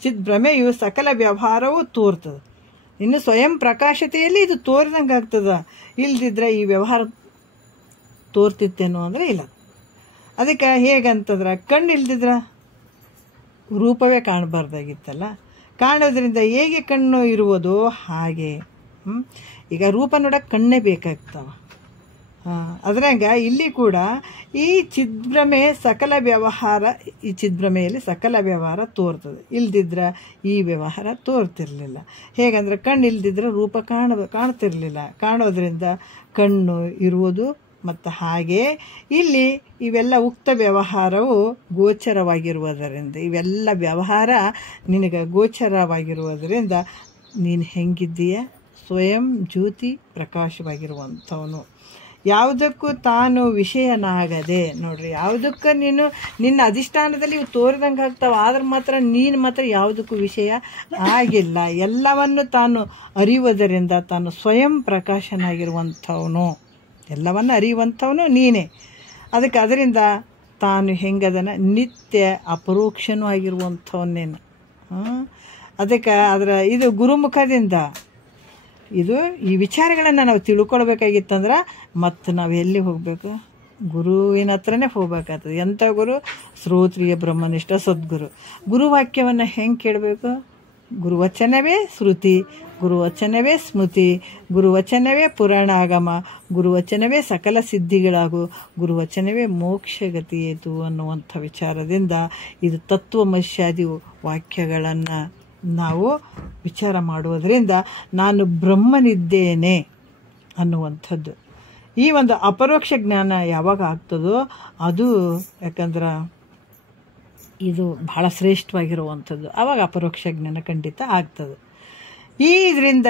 ಚಿದ್ಭ್ರಮೆಯು ಸಕಲ ವ್ಯವಹಾರವೂ ತೋರ್ತದೆ. ಇನ್ನು ಸ್ವಯಂ ಪ್ರಕಾಶತೆಯಲ್ಲಿ ಇದು ತೋರಿದಂಗೆ ಆಗ್ತದ, ಇಲ್ದಿದ್ರೆ ಈ ವ್ಯವಹಾರ ತೋರ್ತಿತ್ತೇನೋ ಅಂದರೆ ಇಲ್ಲ. ಅದಕ್ಕೆ ಹೇಗಂತಂದ್ರೆ ಕಣ್ಣು ಇಲ್ದಿದ್ರೆ ರೂಪವೇ ಕಾಣಬಾರ್ದಾಗಿತ್ತಲ್ಲ, ಕಾಣೋದ್ರಿಂದ ಹೇಗೆ ಕಣ್ಣು ಇರುವುದೋ ಹಾಗೆ ಈಗ ರೂಪ ನೋಡೋಕೆ ಕಣ್ಣೇ ಬೇಕಾಗ್ತಾವ. ಅದ್ರಂಗ ಇಲ್ಲಿ ಕೂಡ ಈ ಚಿದ್ಭ್ರಮೆ ಸಕಲ ವ್ಯವಹಾರ, ಈ ಚಿದ್ಭ್ರಮೆಯಲ್ಲಿ ಸಕಲ ವ್ಯವಹಾರ ತೋರ್ತದೆ. ಇಲ್ದಿದ್ರೆ ಈ ವ್ಯವಹಾರ ತೋರ್ತಿರ್ಲಿಲ್ಲ. ಹೇಗಂದ್ರೆ ಕಣ್ಣು ಇಲ್ದಿದ್ರೆ ರೂಪ ಕಾಣ್ತಿರ್ಲಿಲ್ಲ. ಕಾಣೋದ್ರಿಂದ ಕಣ್ಣು ಇರುವುದು. ಮತ್ತು ಹಾಗೆ ಇಲ್ಲಿ ಇವೆಲ್ಲ ಉಕ್ತ ವ್ಯವಹಾರವು ಗೋಚರವಾಗಿರುವುದರಿಂದ, ಇವೆಲ್ಲ ವ್ಯವಹಾರ ನಿನಗೆ ಗೋಚರವಾಗಿರುವುದರಿಂದ ನೀನು ಹೆಂಗಿದ್ದೀಯ? ಸ್ವಯಂ ಜ್ಯೋತಿ ಪ್ರಕಾಶವಾಗಿರುವಂಥವನು. ಯಾವುದಕ್ಕೂ ತಾನು ವಿಷಯನಾಗದೆ, ನೋಡ್ರಿ, ಯಾವುದಕ್ಕೆ ನೀನು ನಿನ್ನ ಅಧಿಷ್ಠಾನದಲ್ಲಿ ಇವು ತೋರಿದಂಗೆ ಆಗ್ತಾವೆ, ಆದ್ರೆ ಮಾತ್ರ ನೀನು ಮಾತ್ರ ಯಾವುದಕ್ಕೂ ವಿಷಯ ಆಗಿಲ್ಲ. ಎಲ್ಲವನ್ನು ತಾನು ಅರಿಯುವುದರಿಂದ ತಾನು ಸ್ವಯಂ ಪ್ರಕಾಶನಾಗಿರುವಂಥವನು, ಎಲ್ಲವನ್ನು ಅರಿಯುವಂಥವನು ನೀನೇ. ಅದರಿಂದ ತಾನು ಹೆಂಗದನ ನಿತ್ಯ ಅಪರೋಕ್ಷನೂ ಆಗಿರುವಂಥವನ್ನೇನು. ಅದಕ್ಕೆ ಇದು ಗುರುಮುಖದಿಂದ ಇದು ಈ ವಿಚಾರಗಳನ್ನು ನಾವು ತಿಳ್ಕೊಳ್ಬೇಕಾಗಿತ್ತಂದ್ರೆ ಮತ್ತು ನಾವು ಎಲ್ಲಿ ಹೋಗಬೇಕು? ಗುರುವಿನ ಹತ್ರನೇ ಹೋಗ್ಬೇಕಾಗ್ತದೆ. ಎಂಥ ಗುರು? ಶ್ರೋತ್ರಿಯ ಬ್ರಹ್ಮನಿಷ್ಠ ಸದ್ಗುರು. ಗುರುವಾಕ್ಯವನ್ನು ಹೆಂಗೆ ಕೇಳಬೇಕು? ಗುರುವಚನವೇ ಶ್ರುತಿ, ಗುರುವಚನವೇ ಸ್ಮೃತಿ, ಗುರುವಚನವೇ ಪುರಾಣಾಗಮ, ಗುರುವಚನವೇ ಸಕಲ ಸಿದ್ಧಿಗಳಾಗು, ಗುರುವಚನವೇ ಮೋಕ್ಷಗತಿಯೇತು ಅನ್ನುವಂಥ ವಿಚಾರದಿಂದ ಇದು ತತ್ವಮಸ್ಯಾದಿ ವಾಕ್ಯಗಳನ್ನು ನಾವು ವಿಚಾರ ಮಾಡುವುದರಿಂದ ನಾನು ಬ್ರಹ್ಮನಿದ್ದೇನೆ ಅನ್ನುವಂಥದ್ದು. ಈ ಒಂದು ಅಪರೋಕ್ಷ ಜ್ಞಾನ ಯಾವಾಗ ಆಗ್ತದೋ ಅದು, ಯಾಕಂದ್ರೆ ಇದು ಬಹಳ ಶ್ರೇಷ್ಠವಾಗಿರುವಂಥದ್ದು, ಆವಾಗ ಅಪರೋಕ್ಷ ಜ್ಞಾನ ಖಂಡಿತ ಆಗ್ತದೆ. ಇದರಿಂದ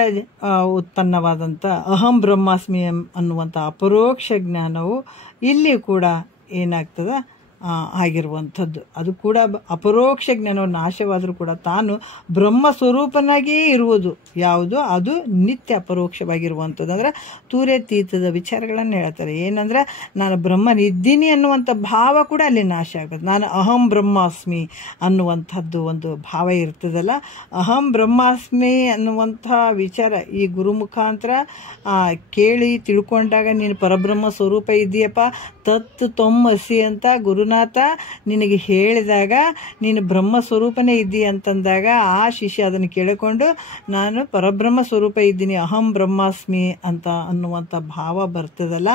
ಉತ್ಪನ್ನವಾದಂಥ ಅಹಂ ಬ್ರಹ್ಮಾಸ್ಮಿ ಅನ್ನುವಂಥ ಅಪರೋಕ್ಷ ಜ್ಞಾನವು ಇಲ್ಲಿ ಕೂಡ ಏನಾಗ್ತದೆ ಆಗಿರುವಂಥದ್ದು. ಅದು ಕೂಡ ಅಪರೋಕ್ಷ ಜ್ಞಾನವು ನಾಶವಾದರೂ ಕೂಡ ತಾನು ಬ್ರಹ್ಮ ಸ್ವರೂಪನಾಗಿಯೇ ಇರುವುದು ಯಾವುದು? ಅದು ನಿತ್ಯ ಅಪರೋಕ್ಷವಾಗಿರುವಂಥದ್ದು. ಅಂದರೆ ತೂರ್ಯತೀತದ ವಿಚಾರಗಳನ್ನು ಹೇಳ್ತಾರೆ. ಏನಂದ್ರೆ ನಾನು ಬ್ರಹ್ಮನಿದ್ದೀನಿ ಅನ್ನುವಂಥ ಭಾವ ಕೂಡ ಅಲ್ಲಿ ನಾಶ ಆಗೋದು. ನಾನು ಅಹಂ ಬ್ರಹ್ಮಾಸ್ಮಿ ಅನ್ನುವಂಥದ್ದು ಒಂದು ಭಾವ ಇರ್ತದಲ್ಲ, ಅಹಂ ಬ್ರಹ್ಮಾಸ್ಮಿ ಅನ್ನುವಂಥ ವಿಚಾರ ಈ ಗುರು ಮುಖಾಂತರ ಕೇಳಿ ತಿಳ್ಕೊಂಡಾಗ ನೀನು ಪರಬ್ರಹ್ಮ ಸ್ವರೂಪ ಇದೆಯಪ್ಪ, ತತ್ ತೊಮ್ಮಸಿ ಅಂತ ಗುರುನಾಥ ನಿನಗೆ ಹೇಳಿದಾಗ ನೀನು ಬ್ರಹ್ಮ ಸ್ವರೂಪನೇ ಇದ್ದೀಯ ಅಂತಂದಾಗ ಆ ಶಿಷ್ಯ ಅದನ್ನು ಕೇಳಿಕೊಂಡು ನಾನು ಪರಬ್ರಹ್ಮ ಸ್ವರೂಪ ಇದ್ದೀನಿ, ಅಹಂ ಬ್ರಹ್ಮಾಸ್ಮಿ ಅಂತ ಅನ್ನುವಂಥ ಭಾವ ಬರ್ತದಲ್ಲ,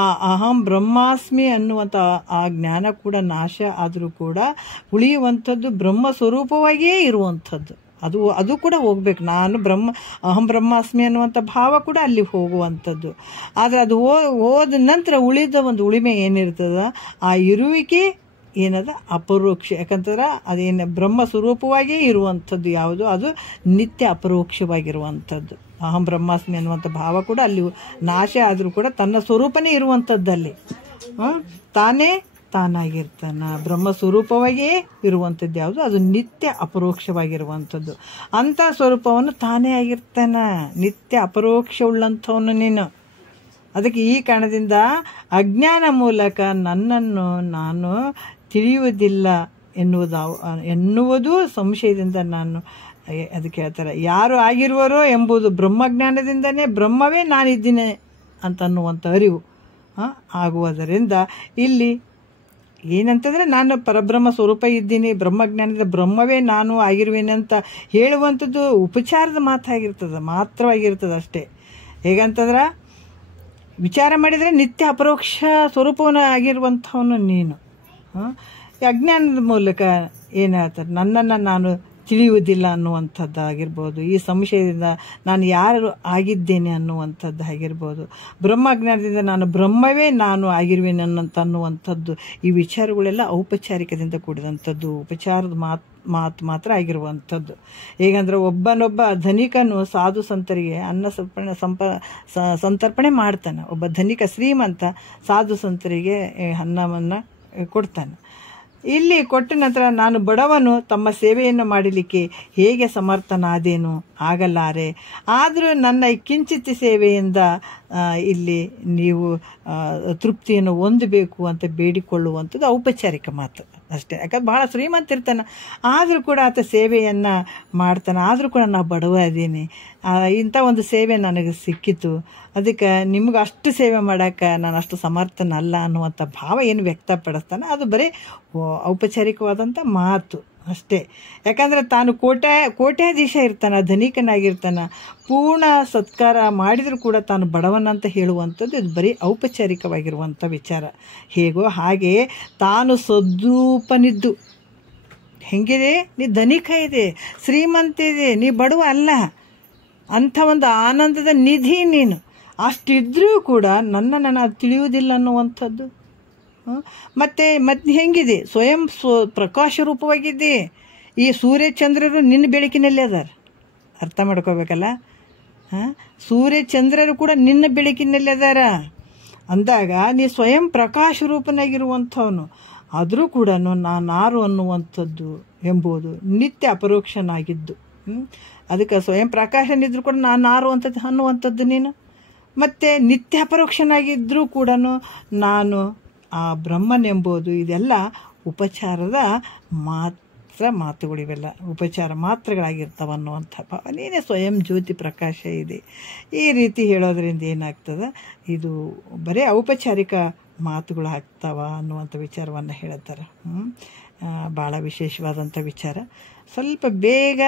ಆ ಅಹಂ ಬ್ರಹ್ಮಾಸ್ಮಿ ಅನ್ನುವಂಥ ಆ ಜ್ಞಾನ ಕೂಡ ನಾಶ ಆದರೂ ಕೂಡ ಉಳಿಯುವಂಥದ್ದು ಬ್ರಹ್ಮ ಸ್ವರೂಪವಾಗಿಯೇ ಇರುವಂಥದ್ದು. ಅದು ಕೂಡ ಹೋಗ್ಬೇಕು. ನಾನು ಅಹಂ ಬ್ರಹ್ಮಾಸ್ಮಿ ಅನ್ನುವಂಥ ಭಾವ ಕೂಡ ಅಲ್ಲಿ ಹೋಗುವಂಥದ್ದು. ಆದರೆ ಅದು ಹೋದ ನಂತರ ಉಳಿದ ಒಂದು ಉಳಿಮೆ ಏನಿರ್ತದ, ಆ ಇರುವಿಕೆ ಏನದ ಅಪರೋಕ್ಷ. ಯಾಕಂತಂದ್ರೆ ಅದೇನು ಬ್ರಹ್ಮ ಸ್ವರೂಪವಾಗಿಯೇ ಇರುವಂಥದ್ದು ಯಾವುದು? ಅದು ನಿತ್ಯ ಅಪರೋಕ್ಷವಾಗಿರುವಂಥದ್ದು. ಅಹಂ ಬ್ರಹ್ಮಾಸ್ಮಿ ಅನ್ನುವಂಥ ಭಾವ ಕೂಡ ಅಲ್ಲಿ ನಾಶ ಆದರೂ ಕೂಡ ತನ್ನ ಸ್ವರೂಪನೇ ಇರುವಂಥದ್ದಲ್ಲಿ ತಾನೇ ತಾನಾಗಿರ್ತಾನ. ಬ್ರಹ್ಮ ಸ್ವರೂಪವಾಗಿಯೇ ಇರುವಂಥದ್ದು ಯಾವುದು? ಅದು ನಿತ್ಯ ಅಪರೋಕ್ಷವಾಗಿರುವಂಥದ್ದು. ಅಂಥ ಸ್ವರೂಪವನ್ನು ತಾನೇ ಆಗಿರ್ತಾನ, ನಿತ್ಯ ಅಪರೋಕ್ಷ ಉಳ್ಳಂಥವನು ನೀನು. ಅದಕ್ಕೆ ಈ ಕಾರಣದಿಂದ ಅಜ್ಞಾನ ಮೂಲಕ ನನ್ನನ್ನು ನಾನು ತಿಳಿಯುವುದಿಲ್ಲ ಎನ್ನುವುದು ಸಂಶಯದಿಂದ ನಾನು ಅದಕ್ಕೆ ಹೇಳ್ತಾರೆ, ಯಾರು ಆಗಿರುವರೋ ಎಂಬುದು ಬ್ರಹ್ಮಜ್ಞಾನದಿಂದನೇ ಬ್ರಹ್ಮವೇ ನಾನಿದ್ದೀನಿ ಅಂತನ್ನುವಂಥ ಅರಿವು ಆಗುವುದರಿಂದ ಇಲ್ಲಿ ಏನಂತಂದರೆ ನಾನು ಪರಬ್ರಹ್ಮ ಸ್ವರೂಪ ಇದ್ದೀನಿ, ಬ್ರಹ್ಮಜ್ಞಾನದ ಬ್ರಹ್ಮವೇ ನಾನು ಆಗಿರುವೇನೆ ಅಂತ ಹೇಳುವಂಥದ್ದು ಉಪಚಾರದ ಮಾತ್ರವಾಗಿರ್ತದೆ ಅಷ್ಟೇ. ಹೇಗಂತಂದ್ರೆ ವಿಚಾರ ಮಾಡಿದರೆ ನಿತ್ಯ ಅಪರೋಕ್ಷ ಸ್ವರೂಪವನ್ನು ಆಗಿರುವಂಥವನು ನೀನು. ಅಜ್ಞಾನದ ಮೂಲಕ ಏನು ಹೇಳ್ತಾರೆ, ನನ್ನನ್ನು ನಾನು ತಿಳಿಯುವುದಿಲ್ಲ ಅನ್ನುವಂಥದ್ದಾಗಿರ್ಬೋದು, ಈ ಸಂಶಯದಿಂದ ನಾನು ಯಾರು ಆಗಿದ್ದೇನೆ ಅನ್ನುವಂಥದ್ದಾಗಿರ್ಬೋದು, ಬ್ರಹ್ಮಜ್ಞಾನದಿಂದ ನಾನು ಬ್ರಹ್ಮವೇ ನಾನು ಆಗಿರುವೇನೆ ಅನ್ನುವಂಥದ್ದು, ಈ ವಿಚಾರಗಳೆಲ್ಲ ಔಪಚಾರಿಕದಿಂದ ಕೂಡಿದಂಥದ್ದು, ಉಪಚಾರದ ಮಾತ್ರ ಆಗಿರುವಂಥದ್ದು. ಹೇಗಂದ್ರೆ ಒಬ್ಬನೊಬ್ಬ ಧನಿಕನು ಸಾಧು ಸಂತರಿಗೆ ಅನ್ನ ಸಂತರ್ಪಣೆ ಮಾಡ್ತಾನೆ. ಒಬ್ಬ ಧನಿಕ ಶ್ರೀಮಂತ ಸಾಧು ಸಂತರಿಗೆ ಅನ್ನವನ್ನು ಕೊಡ್ತಾನೆ. ಇಲ್ಲಿ ಕೊಟ್ಟ ನಂತರ ನಾನು ಬಡವನು ತಮ್ಮ ಸೇವೆಯನ್ನು ಮಾಡಲಿಕ್ಕೆ ಹೇಗೆ ಸಮರ್ಥನಾದೇನು? ಆಗಲಾರೆ. ಆದರೂ ನನ್ನ ಕಿಂಚಿತ್ ಸೇವೆಯಿಂದ ಇಲ್ಲಿ ನೀವು ತೃಪ್ತಿಯನ್ನು ಹೊಂದಬೇಕು ಅಂತ ಬೇಡಿಕೊಳ್ಳುವಂಥದ್ದು ಔಪಚಾರಿಕ ಮಾತು ಅಷ್ಟೇ. ಯಾಕಂದ್ರೆ ಭಾಳ ಶ್ರೀಮಂತ ಇರ್ತಾನೆ, ಆದರೂ ಕೂಡ ಆತ ಸೇವೆಯನ್ನು ಮಾಡ್ತಾನೆ. ಆದರೂ ಕೂಡ ನಾವು ಬಡವ ಇದ್ದೀನಿ, ಇಂಥ ಒಂದು ಸೇವೆ ನನಗೆ ಸಿಕ್ಕಿತು, ಅದಕ್ಕೆ ನಿಮ್ಗೆ ಅಷ್ಟು ಸೇವೆ ಮಾಡೋಕ್ಕೆ ನಾನು ಅಷ್ಟು ಸಮರ್ಥನಲ್ಲ ಅನ್ನುವಂಥ ಭಾವ ಏನು ವ್ಯಕ್ತಪಡಿಸ್ತಾನೆ, ಅದು ಬರೀ ಔಪಚಾರಿಕವಾದಂಥ ಮಾತು ಅಷ್ಟೇ. ಯಾಕಂದರೆ ತಾನು ಕೋಟ್ಯಾಧೀಶ ಇರ್ತಾನೆ, ಧನಿಕನಾಗಿರ್ತಾನೆ, ಪೂರ್ಣ ಸತ್ಕಾರ ಮಾಡಿದರೂ ಕೂಡ ತಾನು ಬಡವನಂತ ಹೇಳುವಂಥದ್ದು ಇದು ಬರೀ ಔಪಚಾರಿಕವಾಗಿರುವಂಥ ವಿಚಾರ. ಹೇಗೋ ಹಾಗೆ ತಾನು ಸದ್ರೂಪನಿದ್ದು, ಹೆಂಗಿದೆ ನೀ ಧನಿಕ ಇದೆ, ಶ್ರೀಮಂತ ಇದೆ, ನೀ ಬಡವ ಅಲ್ಲ, ಅಂಥ ಒಂದು ಆನಂದದ ನಿಧಿ ನೀನು. ಅಷ್ಟಿದ್ರೂ ಕೂಡ ನಾನು ಅದು ತಿಳಿಯುವುದಿಲ್ಲ ಅನ್ನುವಂಥದ್ದು. ಮತ್ತು ಹೆಂಗಿದೆ ಸ್ವಯಂ ಪ್ರಕಾಶ ರೂಪವಾಗಿದ್ದೆ. ಈ ಸೂರ್ಯಚಂದ್ರರು ನಿನ್ನ ಬೆಳಕಿನಲ್ಲಿ ಅದಾರ, ಅರ್ಥ ಮಾಡ್ಕೋಬೇಕಲ್ಲ. ಸೂರ್ಯಚಂದ್ರರು ಕೂಡ ನಿನ್ನ ಬೆಳಕಿನಲ್ಲಿ ಅದಾರ ಅಂದಾಗ ನೀ ಸ್ವಯಂ ಪ್ರಕಾಶ ರೂಪನಾಗಿರುವಂಥವನು. ಆದರೂ ಕೂಡ ನಾನಾರು ಅನ್ನುವಂಥದ್ದು ಎಂಬುದು ನಿತ್ಯ ಅಪರೋಕ್ಷನಾಗಿದ್ದು. ಅದಕ್ಕೆ ಸ್ವಯಂ ಪ್ರಕಾಶನಿದ್ರೂ ಕೂಡ ನಾನಾರು ಅನ್ನುವಂಥದ್ದು ನೀನು. ಮತ್ತು ನಿತ್ಯ ಅಪರೋಕ್ಷನಾಗಿದ್ದರೂ ಕೂಡ ನಾನು ಆ ಬ್ರಹ್ಮನೆಂಬುದು ಇದೆಲ್ಲ ಉಪಚಾರದ ಮಾತುಗಳಿವೆಲ್ಲ ಉಪಚಾರ ಮಾತ್ರಗಳಾಗಿರ್ತಾವೆ ಅನ್ನುವಂಥ ಭಾವ. ನೀನೇ ಸ್ವಯಂ ಜ್ಯೋತಿ ಪ್ರಕಾಶ ಇದೆ. ಈ ರೀತಿ ಹೇಳೋದ್ರಿಂದ ಏನಾಗ್ತದೆ, ಇದು ಬರೀ ಔಪಚಾರಿಕ ಮಾತುಗಳು ಆಗ್ತಾವ ಅನ್ನುವಂಥ ವಿಚಾರವನ್ನು ಹೇಳ್ತಾರೆ. ಭಾಳ ವಿಶೇಷವಾದಂಥ ವಿಚಾರ. ಸ್ವಲ್ಪ ಬೇಗ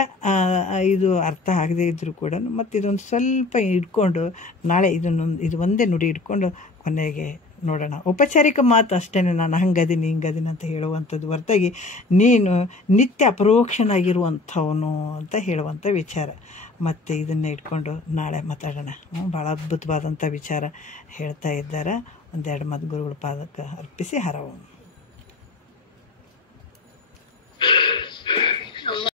ಇದು ಅರ್ಥ ಆಗದೇ ಇದ್ದರೂ ಕೂಡ ಮತ್ತು ಇದೊಂದು ಸ್ವಲ್ಪ ಇಟ್ಕೊಂಡು ನಾಳೆ ಇದು ಒಂದೇ ನುಡಿ ಇಟ್ಕೊಂಡು ಕೊನೆಗೆ ನೋಡೋಣ. ಔಪಚಾರಿಕ ಮಾತು ಅಷ್ಟೇ, ನಾನು ಹಂಗದೀನಿ ಹಿಂಗದೀನಿ ಅಂತ ಹೇಳುವಂಥದ್ದು ಹೊರತಾಗಿ ನೀನು ನಿತ್ಯ ಅಪರೋಕ್ಷನಾಗಿರುವಂಥವನು ಅಂತ ಹೇಳುವಂಥ ವಿಚಾರ. ಮತ್ತು ಇದನ್ನು ಇಟ್ಕೊಂಡು ನಾಳೆ ಮಾತಾಡೋಣ. ಭಾಳ ಅದ್ಭುತವಾದಂಥ ವಿಚಾರ ಹೇಳ್ತಾ ಇದ್ದಾರೆ. ಒಂದೆರಡು ಮಾತು ಗುರುಗಳ ಪಾದಕ್ಕೆ ಅರ್ಪಿಸಿ ಹರವು.